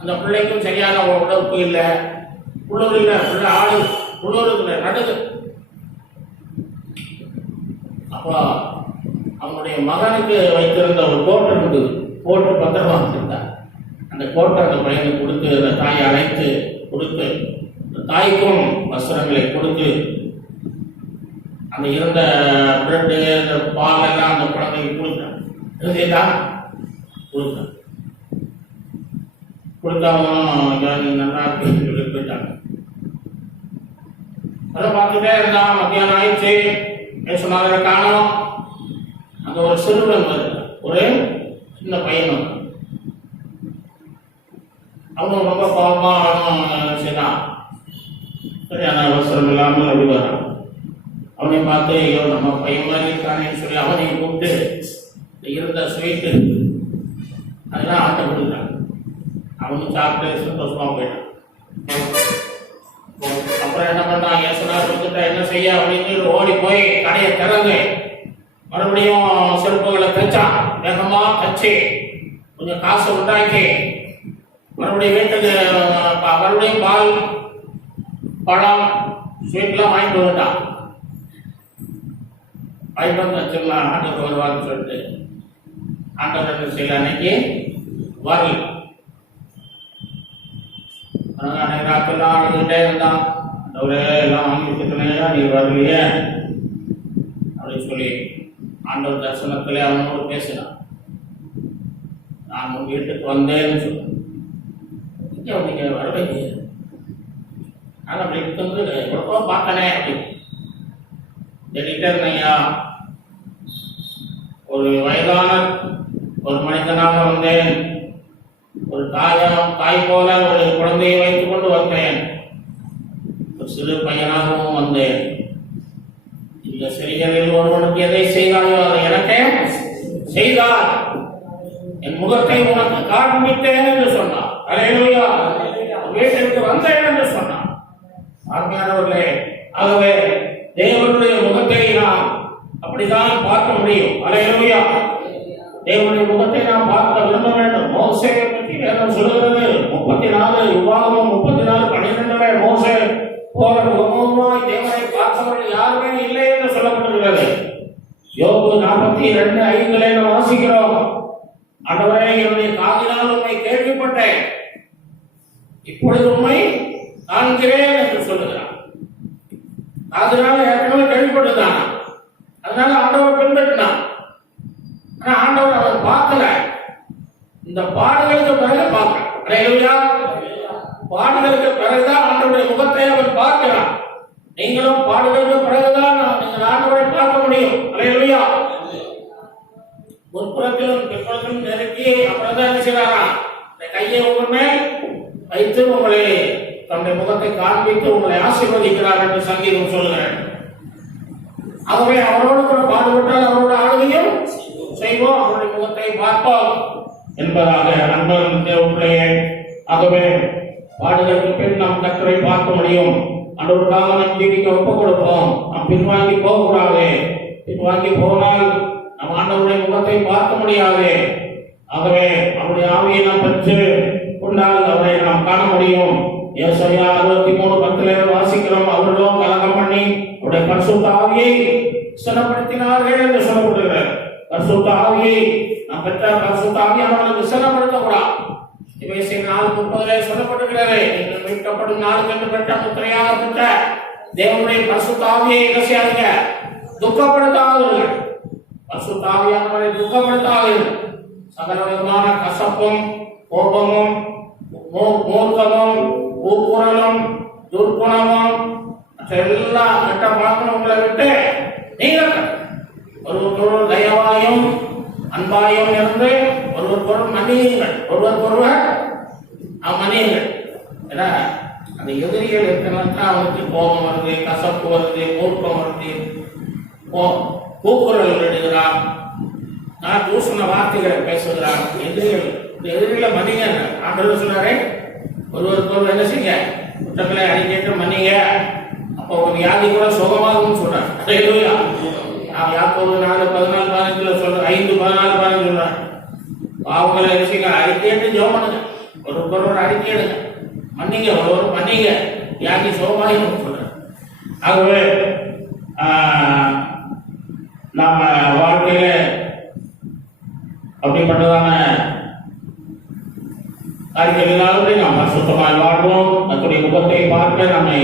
அந்த பிள்ளைக்கும் சரியான உடம்பு இல்லை, குளிர் இல்லை, பிள்ளை ஆடு குளிர் இல்லை, நடுது. அப்போ அவனுடைய மகனுக்கு வைத்திருந்த ஒரு கோட்டை இருந்தது, கோட்டை பத்திரமா வச்சிருந்தார். அந்த கோட்டை அந்த பையனுக்கு கொடுத்து, அந்த தாயை அழைத்து கொடுத்து, அந்த தாய்க்கும் வஸ்திரங்களை கொடுத்து, அந்த இருந்த பிரெட்டு அந்த பால் எல்லாம் அந்த குழந்தைக்கு கொடுத்தான். இதுதான் கொடுத்தான். கொடுத்தவங்களும் நல்லா இருக்குன்னு சொல்லி போயிட்டாங்க. அதை பார்த்துட்டே இருந்தான். மத்தியானம் ஆயிடுச்சு, சொன்னாங்க காணோம். அங்க ஒரு சிறுவன் வருது, ஒரு சின்ன பையன் வந்து. அவனும் ரொம்ப பாவமா செய்தான். சரியான அவசரம் இல்லாமல் அப்படி வரான். அவனை பார்த்து ஐயோ நம்ம பையன் மாதிரி இருக்கானேன்னு சொல்லி அவனையும் கூப்பிட்டு இருந்த ஸ்வீட்டு அதெல்லாம் ஆட்டை கொடுக்குறான். அவனும் சாப்பிட்டு சந்தோஷமா போயிட்டான். அப்புறம் என்ன பண்ணான், ஏசுனார் வந்துட்டா என்ன செய்ய அப்படின்னு ஓடி போய் கடையை திறந்து மறுபடியும் செருப்புகளை தைச்சான். வேகமா தச்சு கொஞ்சம் காசு உண்டாக்கி மறுபடியும் வீட்டுக்கு மறுபடியும் பால் பழம் ஸ்வீட்லாம் வாங்கிட்டு வந்துட்டான். வாங்கிட்டு வந்து வச்சிடலாம், ஆண்டவர் வருவான்னு சொல்லிட்டு ஆண்டவர் என்ன செய்யல, அன்னைக்கு வரல. அன்னைக்கு ராத்திரிலாம் அழுதுகிட்டே இருந்தான். ஆண்டவரே எல்லாம் வாங்கி வச்சுக்கணையா, நீ வரலையே அப்படின்னு சொல்லி ஆண்டவர் தரிசனத்திலே அவனோடு பேசினான். நான் உன் வீட்டுக்கு வந்தேன்னு சொன்னேன். நீங்க வரலையே, நான் அப்படி வந்து எவ்வளோ பார்க்கனே அப்படின்னு சொல்லிட்டே இருந்தேயா. ஒரு வயதான ஒரு மனிதனாக வந்தேன், ஒரு தாய் போல ஒரு குழந்தையை வைத்துக் கொண்டு வந்தேன், ஒரு சிறு பையனாகவும் வந்தேன். இந்த சிறியரில் ஒருவனுக்கு எதை செய்தாயோ அதை எனக்கே செய்தார், என் முகத்தை உனக்கு காண்பித்தேன் என்று சொன்னார். அல்லேலூயா. வீட்டிற்கு வந்தேன் என்று சொன்னார். ஆத்மானவர்களே, ஆகவே தேவனுடைய முகத்தை நாம் அப்படித்தான் பார்க்க முடியும். அல்லேலூயா. தேவனுடைய முகத்தை நாம் பார்க்க விரும்ப வேண்டும். மோசேயை பற்றி வேதம் சொல்லுகிறது. 34 உபாகமம் 34:12 மோசே போல முகமுகமாய் தேவனை பார்த்தவர்கள் யாருமே இல்லை என்று சொல்லப்பட்டிருக்கிறது. யோபு 42:5 நாம் வாசிக்கிறோம். ஆண்டவரே, என்னுடைய காதினால் உம்மை கேள்விப்பட்டேன், இப்பொழுது உம்மை காண்கிறேன் என்று சொல்லுகிறான். அதனால ஏற்கனவே கேள்விப்பட்டுதான், அதனால ஆண்டவர் பின்பற்றினான். ஆனா ஆண்டவர் அவர் பார்க்கல. இந்த பாடுகளுக்கு பிறகு பார்க்கிறான். பாடுகளுக்கு பிறகுதான் ஆண்டவருடைய முகத்தை அவர் பார்க்கிறான். நீங்களும் பாடுகளுக்கு பிறகுதான் நீங்கள் ஆண்டவரை பார்க்க முடியும். அல்லேலூயா. முற்புறத்திலும் பிற்புறத்திலும் நெருக்கி அப்புறம் தான் செய்வாரா, இந்த கையை உங்கள் மேல் வைத்து உங்களை தன்னுடைய முகத்தை காண்பித்து உங்களை ஆசீர்வதிக்கிறார் என்று சங்கீதம் சொல்லுகிறேன். ஆகவே அவரோடு கூட பாடுபட்டால் அவரோட ஆளுகையும் செய்வோம், அவருடைய முகத்தை பார்ப்போம் என்பதாக அன்பன் தேவர்களே. ஆகவே பாடுகளுக்கு பின் நாம் கர்த்தரை பார்க்க முடியும். ஆண்டவருக்காக நாம் ஜீவிக்க ஒப்புக் கொடுப்போம். நாம் பின்வாங்கி போகக்கூடாது. பின்வாங்கி போனால் நம் ஆண்டவருடைய முகத்தை பார்க்க முடியாது. ஆகவே அவருடைய ஆவியை நாம் பெற்று கொண்டால் அவரை நாம் காண முடியும். ஏசாயா 63:10 வாசிக்கிறோம். அவர்களும் கலகம் பண்ணி அவருடைய பரிசுத்த ஆவியை விசனப்படுத்தினார்கள் என்று சொல்லப்படுகிறது. பரிசுத்த ஆவியை நாம் பெற்ற பரிசுத்த ஆவியானவர்களுக்கு விசனப்படுத்தக்கூடாது. எபேசியர் 4:30 சொல்லப்பட்டிருக்கிறது. நீங்கள் மீட்கப்படும் நாளுக்கு பெற்ற முத்திரையாக பெற்ற தேவனுடைய பரிசுத்த ஆவியை என்ன செய்யாதீங்க, துக்கப்படுத்தாதீர்கள். பரிசுத்த ஆவியானவரை துக்கப்படுத்தாதீர்கள். சகல விதமான கசப்பும் கோபமும் மூர்க்கமும் கூக்குரலும் துர்குணமும் எல்லா கெட்ட பழக்கங்களை விட்டு நீங்கள் ஒருவருக்கொருவர் தயவாயும் அன்பாயும் இருந்து ஒருவருக்கொருவர் மன்னியுங்கள். ஒருவருக்கொருவர் மன்னியுங்கள். ஏன்னா அந்த எதிரிகள் இருக்கிறதா அவனுக்கு கோபம் வருது, கசப்பு வருது, மூர்க்கம் வருது, கூக்குரல் எழுதுகிறான், தூசண வார்த்தைகளை பேசுகிறான். எதிரிகள், இந்த எதிரிகளை மன்னிங்க. ஆண்டவர் சொன்னாரே, ஒருவருக்கொருவர் என்ன செய்ய, குற்றங்களை அடிக்கேற்ற மன்னிங்க, அப்போ ஒரு வியாதி கூட சுகமாகும் சொல்றார். யாக்கோபு 4:14-15 சொல்ற 5:14-15 சொல்றார். பாவங்களை விஷயங்க அறிக்கையிட்டு ஜெபம் பண்ணுங்க. ஒரு அறிக்கை எடுங்க, மன்னிங்க, ஒரு மன்னிங்க, யாக்கி சோமாயின்னு சொல்றேன். ஆகவே நாம வாழ்க்கையில அப்படிப்பட்டதான காரியங்களினாலும் நாம் பரிசுத்தமாய் வாழ்வோம். கர்த்தருடைய முகத்தை பார்க்க நம்மை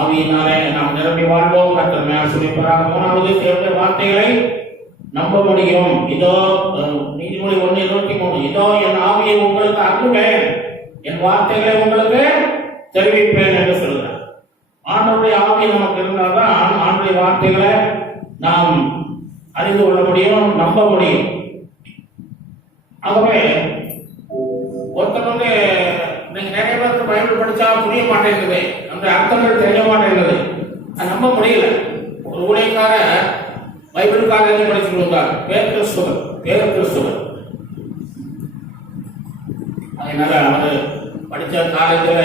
ஆவியினாலே நாம் நிரம்பி வாழ்வோம். கர்த்தர் ஆசீர்வதிப்பாராக. மூணாவது, தேவனுடைய வார்த்தைகளை நம்ப முடியும். இதோ நீதிமொழி 1:23, இதோ என் ஆவியை உங்களுக்கு அனுப்புவேன், என் வார்த்தைகளை உங்களுக்கு தெரிவிப்பேன் என்று சொல்கிறார். ஆண்டவருடைய ஆவி நமக்கு இருந்தால்தான் ஆண்டவருடைய வார்த்தைகளை நாம் அறிந்து கொள்ள முடியும், நம்ப முடியும். ஆகவே ஒருத்தர் நீங்க நிறைய பேருக்கு பைபிள் படிச்சா புரிய மாட்டேங்குது, அந்த அர்த்தங்கள் தெரிய மாட்டேங்குது, அது நம்ப முடியல. ஒரு ஊழியக்கார பைபிளுக்காக படிச்சுட்டு வந்தார், பேர் கிறிஸ்துவர். அதனால அவர் படித்த காலேஜில்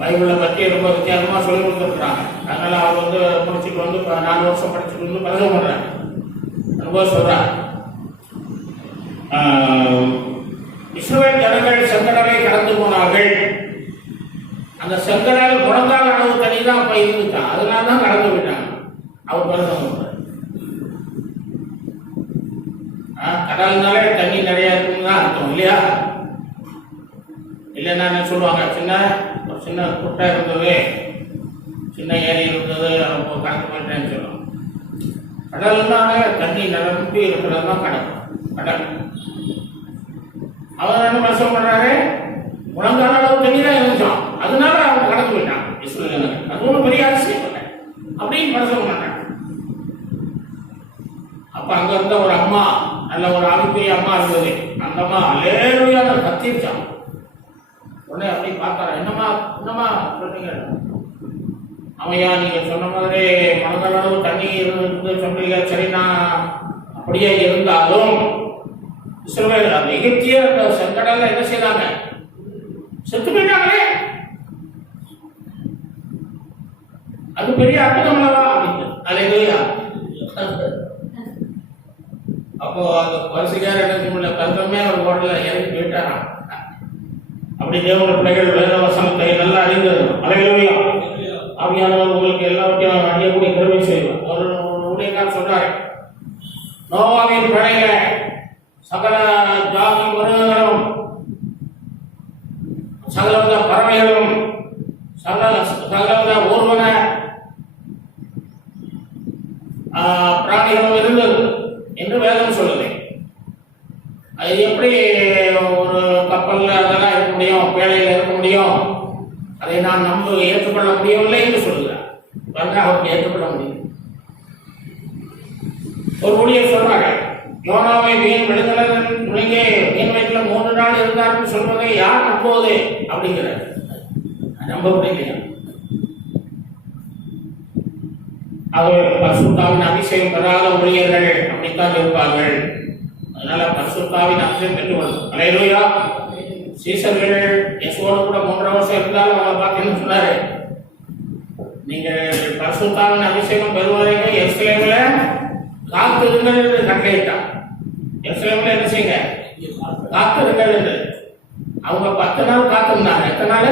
பைபிளை பற்றி ரொம்ப வித்தியாசமாக சொல்லி கொடுத்துருக்குறாங்க. அதனால அவர் முடிச்சுட்டு 4 வருஷம் படிச்சுட்டு பிரசவம் பண்றாங்க. அனுபவம் சொல்றார், இஸ்ரவேல் ஜனங்கள் செங்கடலை கடந்து போனார்கள். அந்த செங்கடல் முழங்கால் அளவு தண்ணி தான் அப்ப இருந்துச்சான், அதனால தான் கடந்து போயிட்டாங்க. அவர் பிரசவம் பண்றார். கடல்னாலே தண்ணி நிறைய இருக்குன்னு தான் அர்த்தம் இல்லையா? இல்லைன்னா என்ன சொல்லுவாங்க, சின்ன குட்டை இருந்தது, சின்ன ஏரி இருந்தது, அவங்க கடந்து போயிட்டேன்னு சொல்லுவாங்க. கடல்னாலே தண்ணி நிரம்பி இருக்கிறது தான் கடல். அவர் என்ன பிரசவம் பண்றாரு, முழங்கால அளவு தண்ணி தான் இருந்துச்சான், அதனால அவங்க கடந்து போயிட்டாங்க இஸ்ரவேல். அது ஒன்றும் பெரிய அதிசயம் இல்லை அப்படின்னு பிரசவம் பண்றாங்க. அப்ப அங்க இருந்த ஒரு அம்மா, நல்ல ஒரு ஆவிக்குரிய அம்மா இருந்தது. அந்த அம்மா அல்லேலூயா கத்திருச்சான். உடனே அப்படி பார்த்தாரா, என்னம்மா சொன்னீங்க? அவையா, நீங்க சொன்ன மாதிரி மனதளவு தண்ணி இருந்து சொன்னீங்க, சரிண்ணா. அப்படியே இருந்தாலும் இஸ்ரவேல் அந்த எகிப்தியர் அந்த செங்கடல்ல என்ன செய்தாங்க, செத்து போயிட்டாங்களே, அது பெரிய அற்புதம் அல்லவா அப்படின்னு. அல்லேலூயா. அப்போ அந்த பரிசுகார இடத்துல கருத்தமே ஒரு ஓடல இறங்கி போயிட்டாராம். அப்படி தேவனுடைய பிள்ளைகள் வேத வசனத்தை நல்லா அறிந்தது. அல்லேலூயா. ஆவியானவர் உங்களுக்கு எல்லாவற்றையும் அறியக்கூடிய கிருபை செய்வார். ஒரு ஊழியக்காரர் சொல்றாரு, நோவாவின் பிழையில சகல ஜாதி மிருகங்களும், சகலவித பறவைகளும், சகலவித ஊர்வன பிராணிகளும் இருந்தது என்று வேதம் சொல்லுது. அது எப்படி ஒரு கப்பல்ல அதெல்லாம் இருக்க முடியும், பேழையில இருக்க முடியும்? அதை நான் ஏற்றுக்கொள்ள முடியவில்லை என்று சொல்லுகிறார். அவருக்கு ஏற்றுக்கொள்ள முடியும். ஒரு ஊழியர் சொல்றாங்க, யோனாவை மீன் விழுங்கி மீன் வயிற்றுல 3 நாள் இருந்தார்னு சொல்வதை யார் நம்புவது அப்படிங்கிறார். நம்ப முடியலையா? அவர் பரிசுத்தாவின் அபிஷேகம் பெறாத ஊழியர்கள் அப்படித்தான் இருப்பார்கள். அதனால பரிசுத்தாவின் அபிஷேகம் பெற்றுக்கொள்ளும். அல்லேலூயா. சீசர்கள் இயேசுவோடு கூட 3 வருஷம் இருந்தாலும் அவங்களை பார்த்து என்ன சொன்னாரு, நீங்க பரிசுத்தாவின் அபிஷேகம் பெறுவதற்கு எருசலேமில் காத்திருங்கள் என்று கட்டளையிட்டார். எருசலேமில் என்ன செய்யுங்க, காத்திருங்கள் என்று. அவங்க 10 நாள் காத்திருந்தாங்க. எத்தனை நாள்?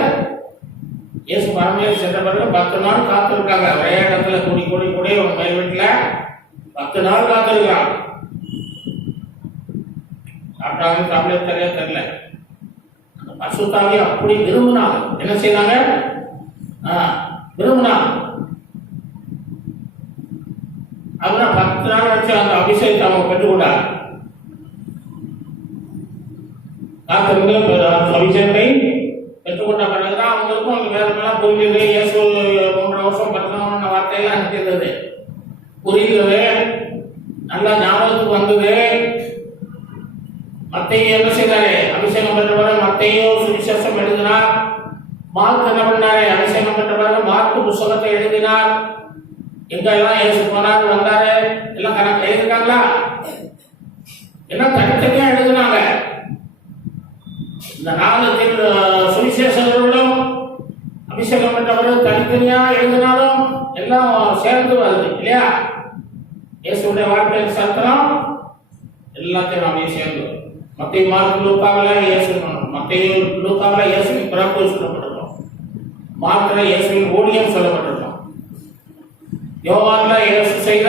இயேசு பரமேறி சென்ற பிறகு 10 நாள் காத்திருக்காங்க. ஒரே இடத்துல கூடி ஒரு மேல் வீட்டுல 10 நாள் காத்திருக்கிறாங்க. சாப்பிட்டாங்க, சாப்பிட தெரியல. அந்த பரிசுத்தாவியை அப்படி விரும்பினாங்க. என்ன செய்தாங்க? விரும்பினாங்க. அப்புறம் 10 நாள் வச்சு அந்த அபிஷேகத்தை அவங்க பெற்றுக்கொண்டாங்க. காத்திருந்து அபிஷேகத்தை பெற்றுக்கொண்ட பிறகுதான் அவங்களுக்கும் அந்த வேதமெல்லாம் புரிஞ்சது. இயேசு 3 வருஷம் பிரசவமான வார்த்தையெல்லாம் நிற்கிறது, புரிந்தது, நல்லா ஞாபகத்துக்கு வந்தது. மத்தேயு என்ன செய்தாரு? அபிஷேகம் பெற்றவரை மத்தேயு சுவிசேஷம் எழுதினார். மார்க் என்ன பண்ணாரு? அபிஷேகம் பெற்றவரை மார்க் புத்தகத்தை எழுதினார். எங்கெல்லாம் இயேசு போனார் வந்தாரு எல்லாம் கணக்கு எழுதிருக்காங்களா? எல்லாம் தனித்தனியா எழுதினாங்க. இந்த 4 சுவிசேஷங்களும் அபிஷேகம் பெற்றவர்கள் தனித்தனியா எழுதினாலும் எல்லாம் சேர்ந்து வருது இல்லையா? இயேசுடைய வாழ்க்கையின் சரித்திரம் எல்லாத்தையும் நாமே சேர்ந்து மத்திய மார்க் லூக்காவில் இயேசுவின் பிறப்பு சொல்லப்பட்டிருக்கோம். மார்க்கில் இயேசுவின் ஊழியம் சொல்லப்பட்டிருக்கோம். யோவான்ல இயேசு செய்த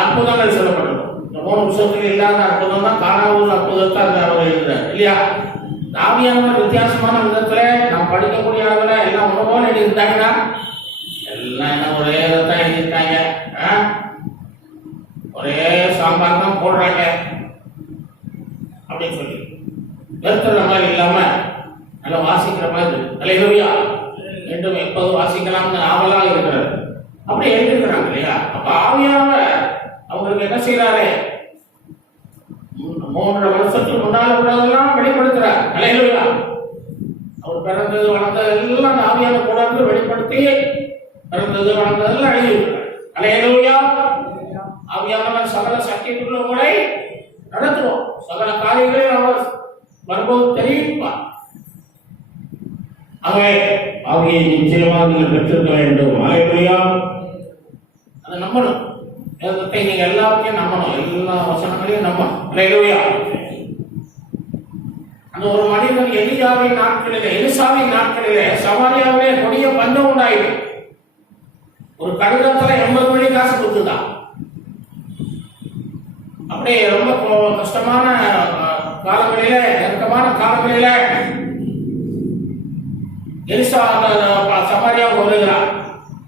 அற்புதங்கள் சொல்லப்பட்டிருக்கும். இந்த 3 புத்தகத்தில் இல்லாத அற்புதம் தான் காணாவூர் அற்புதத்தை அந்த அவர் எழுதுறார் இல்லையா? ஆவியானவர் வித்தியாசமான விதத்துல நாம் படிக்கக்கூடிய அளவுல எல்லாம் உணவோடு எழுதியிருந்தாங்கன்னா எல்லாம் என்ன ஒரே தான் எழுதியிருக்காங்க, ஒரே சாம்பார் தான் போடுறாங்க அப்படின்னு சொல்லி வெறுத்துற மாதிரி இல்லாம நல்லா வாசிக்கிற மாதிரி அல்லேலூயா மீண்டும் எப்போதும் வாசிக்கலாம்னு ஆவலாக இருக்கிறார். அப்படி எழுதியிருக்கிறாங்க இல்லையா? அப்ப ஆவியானவர் அவங்களுக்கு என்ன செய்யறாரு? 3 வருஷத்துக்கு முன்னால உள்ளதெல்லாம் வெளிப்படுத்துறார். அல்லேலூயா. அவர் பிறந்தது வளர்ந்தது எல்லாம் ஆவியான கூட இருந்து வெளிப்படுத்தி பிறந்தது வளர்ந்ததெல்லாம் எழுதியிருக்கிறார். அல்லேலூயா. ஆவியானவர் சகல சக்திக்குள்ள உங்களை நடத்துவோம். சகல காரியங்களை அவர் வரும்போது தெரிவிப்பார். ஆகவே ஆவியை நிச்சயமாக நீங்கள் பெற்றிருக்க வேண்டும். அல்லேலூயா. அதை நம்பணும். வேதத்தை நீங்க எல்லாத்தையும் நம்பணும். எல்லா வசனங்களையும் நம்பணும். அல்லேலூயா. அந்த ஒரு மனிதன் எலிசாவின் நாட்களிலே சமாரியாவிலே கொடிய பஞ்சம் உண்டாயிற்று. ஒரு கடிதத்துல 80 மணி காசு கொடுத்துதான். அப்படியே ரொம்ப கஷ்டமான காலங்களிலே, நெருக்கமான காலங்களிலே எலிசா சமாரியாவுக்கு வருகிறார்.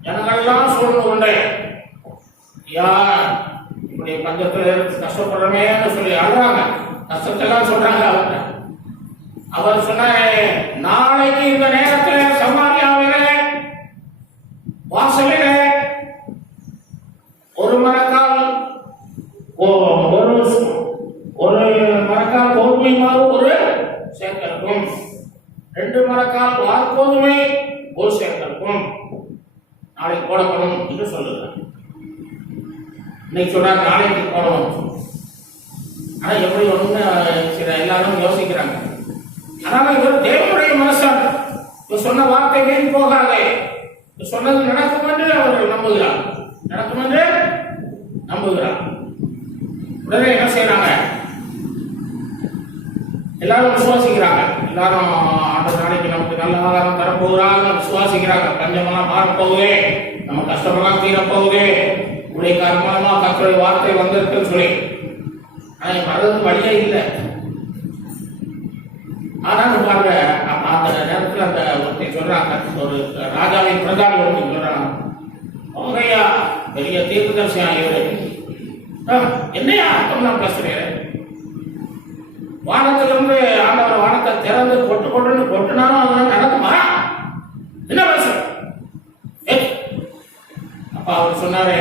ஜனங்கள்லாம் சூழ்ந்து கொண்டு யார் இப்படி பஞ்சத்துல கஷ்டப்படுறமேன்னு சொல்லி அழுறாங்க, கஷ்டத்தெல்லாம் சொல்றாங்க. அவர் சொன்ன நாளைக்கு இந்த நேரத்தில் சமாரியாவிலே வாசலிலே ஒரு மரக்கால் கோதுமை மாவு ஒரு சேர்க்கலுக்கும், 2 மரக்கால் வார்கோதுமை ஒரு சேர்க்கலுக்கும் நாளைக்கு போடப்படும் என்று சொல்லுகிறார். இன்னைக்கு சொல்றாங்க நாளைக்கு போடணும். ஆனா எப்படி ஒண்ணு சில எல்லாரும் யோசிக்கிறாங்க. ஆனால் இவர் தேவனுடைய மனுஷன். இவர் சொன்ன வார்த்தை வீண் போகாதே, சொன்னது நடக்கும் என்று அவர் நம்புகிறார். நடக்கும் என்று நம்புகிறார். உடனே என்ன செய்யறாங்க? எல்லாரும் விசுவாசிக்கிறாங்க. எல்லாரும் அந்த நாளைக்கு நமக்கு நல்ல ஆதாரம் தரப்போகிறாங்க விசுவாசிக்கிறாங்க. பஞ்சமெல்லாம் மாறப்போகுது, நம்ம கஷ்டமெல்லாம் தீரப்போகுது, உடைக்கார மூலமா கர்த்தருடைய வார்த்தை வந்திருக்குன்னு சொல்லி. ஆனா வர்றதுக்கு வழியே இல்லை. ஆனாலும் பாருங்க, அந்த நேரத்தில் அந்த ஒருத்தை சொல்றாங்க, ஒரு ராஜாவின் பிரதானி ஒருத்தர் சொல்றாங்க, அவரையா பெரிய தீர்க்கதரிசியா இவரு, என்னையா அர்த்தம்லாம் பேசுறேன்? வானத்திலிருந்து ஆண்டவர் வானத்தை திறந்து கொட்டுனாலும் அதெல்லாம் நடக்குமா? என்ன பேசுற? அப்ப அவர் சொன்னாரு,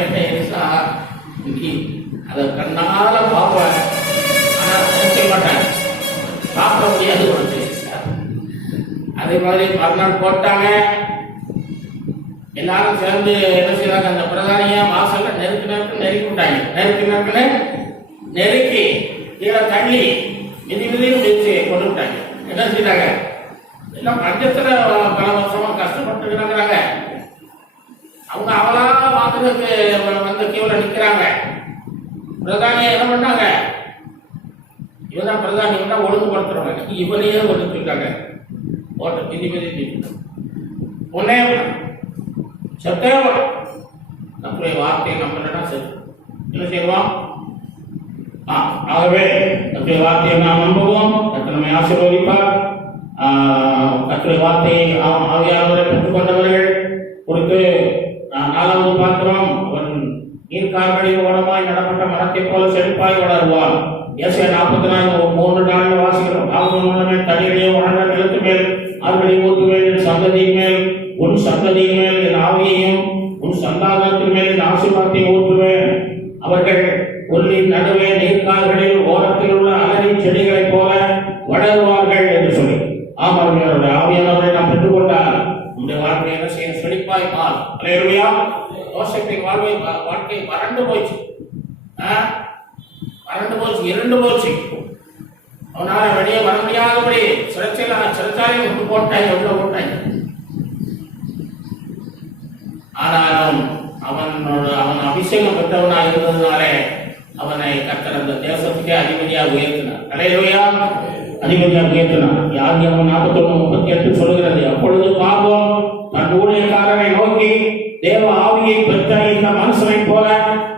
அதை கண்ணால பார்ப்பேன், ஆனா நினைக்க மாட்டேன், பார்க்க முடியாது. அதே மாதிரி மறுநாள் போட்டாங்க. எல்லாரும் சேர்ந்து என்ன செய்யறாங்க? அந்த பிரதானியா வாசல்ல நெருக்கி கீழே தள்ளி மிதியும் வச்சு கொண்டு விட்டாங்க. என்ன செய்யறாங்க? எல்லாம் பஞ்சத்துல பல வருஷமா கஷ்டப்பட்டு இருக்கிறாங்க. அவங்க அவளா வாங்குறதுக்கு வந்து கீழே நிக்கிறாங்க. பிரதானியா என்ன பண்ணாங்க? இவதான் பிரதானி, இவன் ஒழுங்குபடுத்துறாங்க. இவனையே ஒழுங்கு இருக்காங்க. ஓட்ட மிதி ஒன்னே சத்தேவம் நம்முடைய வார்த்தையை நம்பலன்னா சரி என்ன செய்வோம்? ஆகவே நம்முடைய வார்த்தையை நாம் நம்புவோம். நம்மை ஆசீர்வதிப்பார். கர்த்தருடைய வார்த்தையை ஆவியானவரை பெற்றுக்கொண்டவர்கள் குறித்து 4வது பார்க்கிறோம். அவன் நீர்க்கால்களில் ஓரமாய் நடப்பட்ட மரத்தை போல செழிப்பாய் வளருவான். ஏசாயா 44:3 வாசிக்கிறோம். அவனுமே தண்ணீரையே வளர்ந்த நிலத்து மேல் அவர்களை ஊற்றுவேன். என் சந்ததியின் மேல் உன் சந்ததியின் மேல் என் ஆவியையும் உன் சந்தானத்தின் மேல் என் ஆசீர்வாதத்தையும் ஊற்றுவேன். அவர்கள் புல்லின் நடுவே நீர்க்கால்களில் ஓரத்தில் உள்ள அலரி செடிகளைப் போல வளருவார்கள் என்று சொல்லி ஆமாம் ஆவியானவரை நாம் பெற்றுக்கொண்டால் நம்முடைய வாழ்க்கை என்ன செய்ய செழிப்பாய் மாறும். அல்லேலூயா. யோசேப்பின் வாழ்க்கை வறண்டு போச்சு, இருண்டு போச்சு. அவனால வெளியே வர முடியாதபடி சிறைச்சாலையை விட்டு போட்டாங்க, உள்ள போட்டாங்க. ஆனாலும் அவன் அபிஷேகம் பெற்றவனா இருந்ததுனாலே அவனை கர்த்தர் அந்த தேசத்துக்கே அதிபதியாக உயர்த்தினார். அல்லேலூயா. அதிபதியாக உயர்த்தினார். யாதியாகமம் 41:38 சொல்கிறது, அப்பொழுது பார்வோன் தன் ஊழியக்காரரை நோக்கி, தேவ ஆவியை பெற்ற இந்த மனுஷனை போல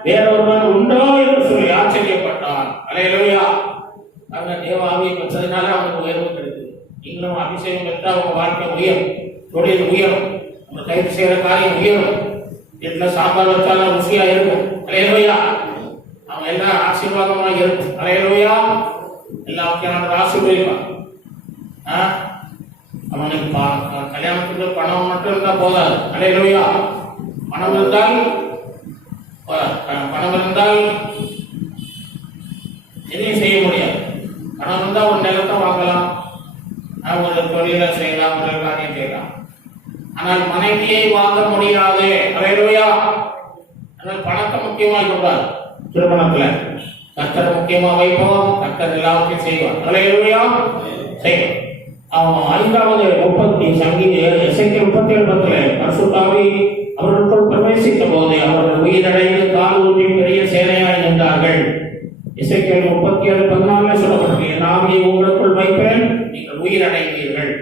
வேறொருவன் உண்டோ என்று சொல்லி ஆச்சரியப்பட்டான். அல்லேலூயா. அவங்க தேவ ஆவியை பெற்றதுனால அவனுக்கு உயர்வு கிடைத்தது. நீங்களும் அபிஷேகம் பெற்றால் உங்க வாழ்க்கை உயரும், தொழில் உயரும், உங்க கைது செய்யற காரியம் உயரும். வீட்டுல சாம்பார் வச்சாலும் ருசியா இருக்கும். அல்லேலூயா. அவன் எல்லாம் ஆசீர்வாதமா இருக்கும். அல்லேலூயா. எல்லாத்தையும் ஆசீர்வதிப்பான். அவனுக்கு கல்யாணத்துக்கு பணம் மட்டும் இருந்தா போதாது. அல்லேலூயா. பணம் இருந்தால் எதையும் செய்ய முடியாது. பணம் இருந்தால் ஒரு நிலத்தை வாங்கலாம், ஒரு தொழிலை செய்யலாம், ஒரு காரியம் செய்யலாம். ஆனால் மனைவியை வாங்க முடியாது. அல்லேலூயா. ஆனால் பணத்தை முக்கியமா கூடாது. திருமணத்துல கர்த்தர் முக்கியமா வைப்போம், கர்த்தர் எல்லாத்தையும் செய்வார். அல்லேலூயா. செய்வோம். 5வது 37 பரிசுத்தாவி அவர்களுக்குள் பிரவேசித்த போது அவர்கள் உயிரடைந்து கால் ஊன்றி பெரிய சேனையாய் நின்றார்கள். எசேக்கியேல் 37:14 சொல்லப்பட்டது, என் ஆவியை உங்களுக்குள் வைப்பேன், நீங்கள் உயிரடைவீர்கள்.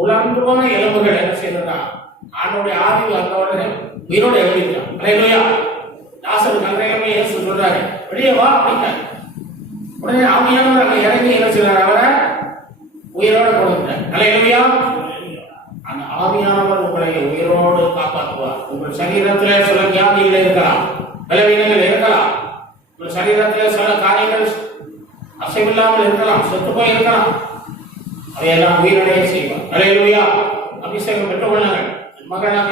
உலர்ந்து போன எலும்புகள் என்ன செய்யறதா? ஆண்டோடைய ஆவி வந்தவுடனே உயிரோடு எழுதிட்டான். அல்லேலூயா. லாசரு கல்லறையில இயேசு சொல்றாரு, வெளியே வா அப்படின்னாரு. உடனே ஆவியானவர் அங்க இறங்கி என்ன செய்றாரு? அவரை உயிரோடு கொடுத்தார். அல்லேலூயா. அந்த ஆவியானவர் உங்களை உயிரோடு காப்பாற்றுவார். உங்கள் சரீரத்திலே சில வியாதிகள் இருக்கலாம், பலவீனங்கள் இருக்கலாம், உங்கள் சரீரத்திலே சில காரியங்கள் அசைவில்லாமல் இருக்கலாம், செத்து போய் இருக்கலாம். அதையெல்லாம் உயிரடைய செய்வார். அல்லேலூயா. அபிஷேகம் பெற்றுக்கொள்ளுங்கள். மகனாக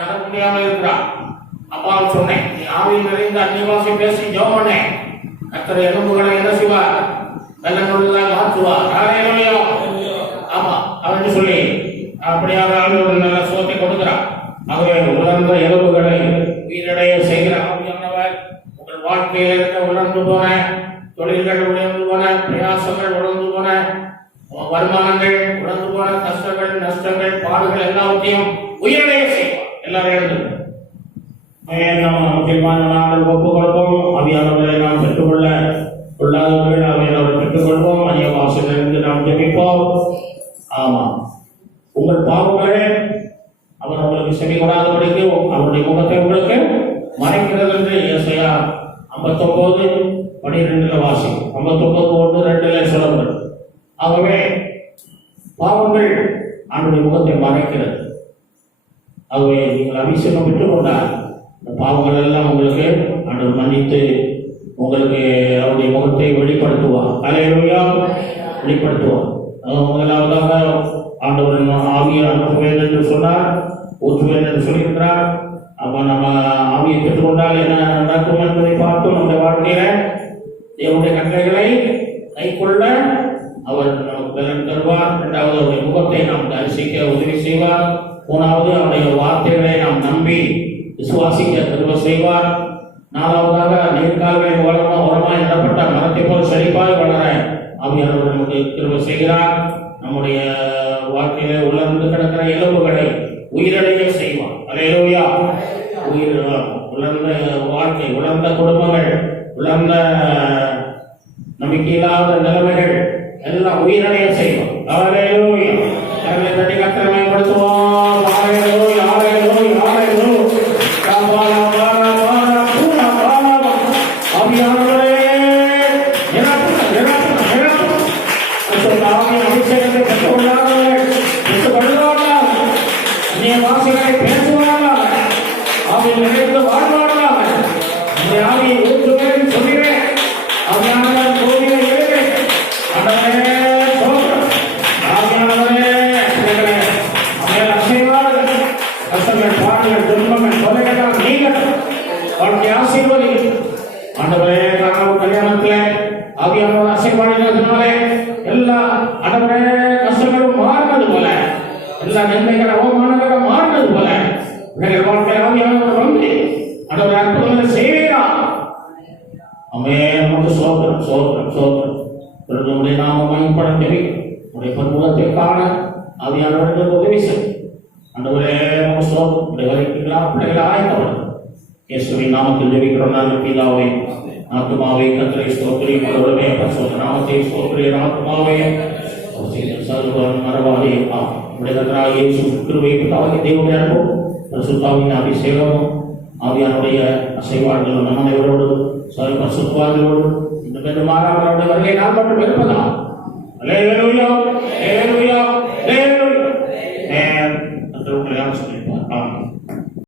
நட முடியாமல் இருக்கிறார். அப்பாவும் சொன்னேன், நீ ஆவியில் நிறைந்த அந்நியவாசி பேசி ஜெபம் பண்ணேன், கர்த்தர் எலும்புகளை என்ன செய்வார்? வெள்ளங்களுள்ளாக மாற்றுவார். அல்லேலூயா. ஆமா, அவன் சொல்லி அப்படியாக ஒரு நல்ல சுகத்தை கொடுக்கிறார். ஆகவே உலர்ந்த எலும்புகளை உயிரடைய செய்கிற ஆவியானவர் உங்கள் வாழ்க்கையில் இருக்க உணர்ந்து போன தொழில்கள், உணர்ந்து போன பிரயாசங்கள், உணர்ந்து போன வருமானங்கள், உணர்ந்து போன கஷ்டங்கள், நஷ்டங்கள், பாடுகள் எல்லாவற்றையும் உயிரடைய செய்வார். எல்லாரும் எழுந்து நாம் முக்கியமான நாங்கள் ஒப்புக் கொடுப்போம். அவியானவரை நாம் பெற்றுக்கொள்ள கொள்ளாதவர்கள் அவையானவரை பெற்றுக்கொள்வோம். அந்நிய வாசலிருந்து நாம் ஜெபிப்போம். ஆமா, உங்கள் பாவங்களே அவர் உங்களுக்கு செவி கொடாதபடிக்கு அவருடைய முகத்தை உங்களுக்கு மறைக்கிறது என்று ஏசாயா 59:12 வாசி. 59:1-2 சொல்லப்படும். ஆகவே பாவங்கள் அவருடைய முகத்தை மறைக்கிறது. ஆகவே நீங்கள் அபிஷேகம் பெற்றுக்கொண்டால் இந்த பாவங்கள் எல்லாம் உங்களுக்கு ஆண்டவர் மன்னித்து உங்களுக்கு அவருடைய முகத்தை வெளிப்படுத்துவார். அல்லேலூயா. வெளிப்படுத்துவார். முதலாவதாக ஆண்டவர் ஆவியை அனுப்புவேன் என்று சொன்னார், ஊற்றுவேன் என்று சொல்லியிருக்கிறார். அப்ப நம்ம ஆவியை பெற்றுக்கொண்டால் என்ன நடக்கும் என்பதை பார்த்து நம்முடைய வாழ்க்கையில தேவனுடைய கட்டளைகளை கைக்கொள்ள அவர் நமக்கு பலன் தருவார். இரண்டாவது, அவருடைய முகத்தை நாம் தரிசிக்க உதவி செய்வார். மூணாவது, அவருடைய வார்த்தைகளை நாம் நம்பி விசுவாசிக்க திரும்ப செய்வார். நாலாவதாக, நீர்கால்களில் உரமாய் நடப்பட்ட மரத்தை போல் செழிப்பாய் வளர ஆவியானவர் நமக்கு திரும்ப செய்கிறார். நம்முடைய வாழ்க்கையில உலர்ந்து கிடக்கிற எலும்புகளை உயிரடைய செய்வார். அல்லேலூயா. உலர்ந்த வாழ்க்கை, உலர்ந்த குடும்பங்கள், உலர்ந்த நம்பிக்கையில்லாத நிலைமைகள் எல்லாம் உயிரடைய செய்வோம். அல்லேலூயா. கர்த்தரை கத்திரமைப்படுத்துவோம். அல்லேலூயா. அல்லேலூயா. அல்லேலூயா. ஆவியானவரே அபிஷேகத்தை பெற்றுக்கொள்ளாதவர்கள் பெற்றுக்கொள்வார்களாக, அந்நிய வாசிகளை பேசுவார்களாக, ஆவியில் நிறைந்து வாழ்வார்களாக. இந்த ஆவியை ஊற்றுவேன் சொல்கிறேன். ஆவியானவர் கோவிலை எழுது. ஆண்டவரே சோதரம். ஆவியானவரே அவர்கள் அசைவார்கள். கஷ்டங்கள், பாடுகள், துன்பங்கள், தொலைகள் நீங்கள் வாழ்க்கை ஆசீர்வதி. ஆண்டவரே கல்யாணத்துல ஆவியானவர் அசைவாடினதுனாலே எல்லா ஆண்டவரே கஷ்டங்களும் மாறினது போல, எல்லா நன்மைகள் அவமானங்களும் மாறினது போல உங்கள் வாழ்க்கை ஆவியானவர் வந்து ஆண்டவரை அற்புதங்களை செய்வீரா. நமக்கு சோதரம் சோதரம் சோதரம் நம்முடைய நாம மண்படம் தெரியும். உடைய பன்முகத்தை காண ஆவியானவர்களுக்கு உதவி செய்யும். ஆண்டவரே நமக்கு சோதரம் வரைக்கும் பிள்ளைகளை ஆயத்தப்படும். இயேசுவின் நாமத்தில் ஜெபிக்கிறோம் நாங்கள் பிதாவே. ஆத்மாவே கர்த்தரை ஸ்தோத்திரி, மறுபடியுமே பரிசுத்த நாமத்தை ஸ்தோத்திரி. ஆத்மாவே சர்வம் மறவாதே அப்பா. உடைய கர்த்தராகிய இயேசு கிருபை பிதாவாகிய தேவனுடைய அன்பும் பரிசுத்தாவின் அபிஷேகமும் ஆவியானுடைய அசைவாடுகளும் நம் அனைவரோடு பரிசுத்தவான்களோடு இந்த மாறாமல் வருகை நான் மட்டும் இருப்பதா. அல்லேலூயா.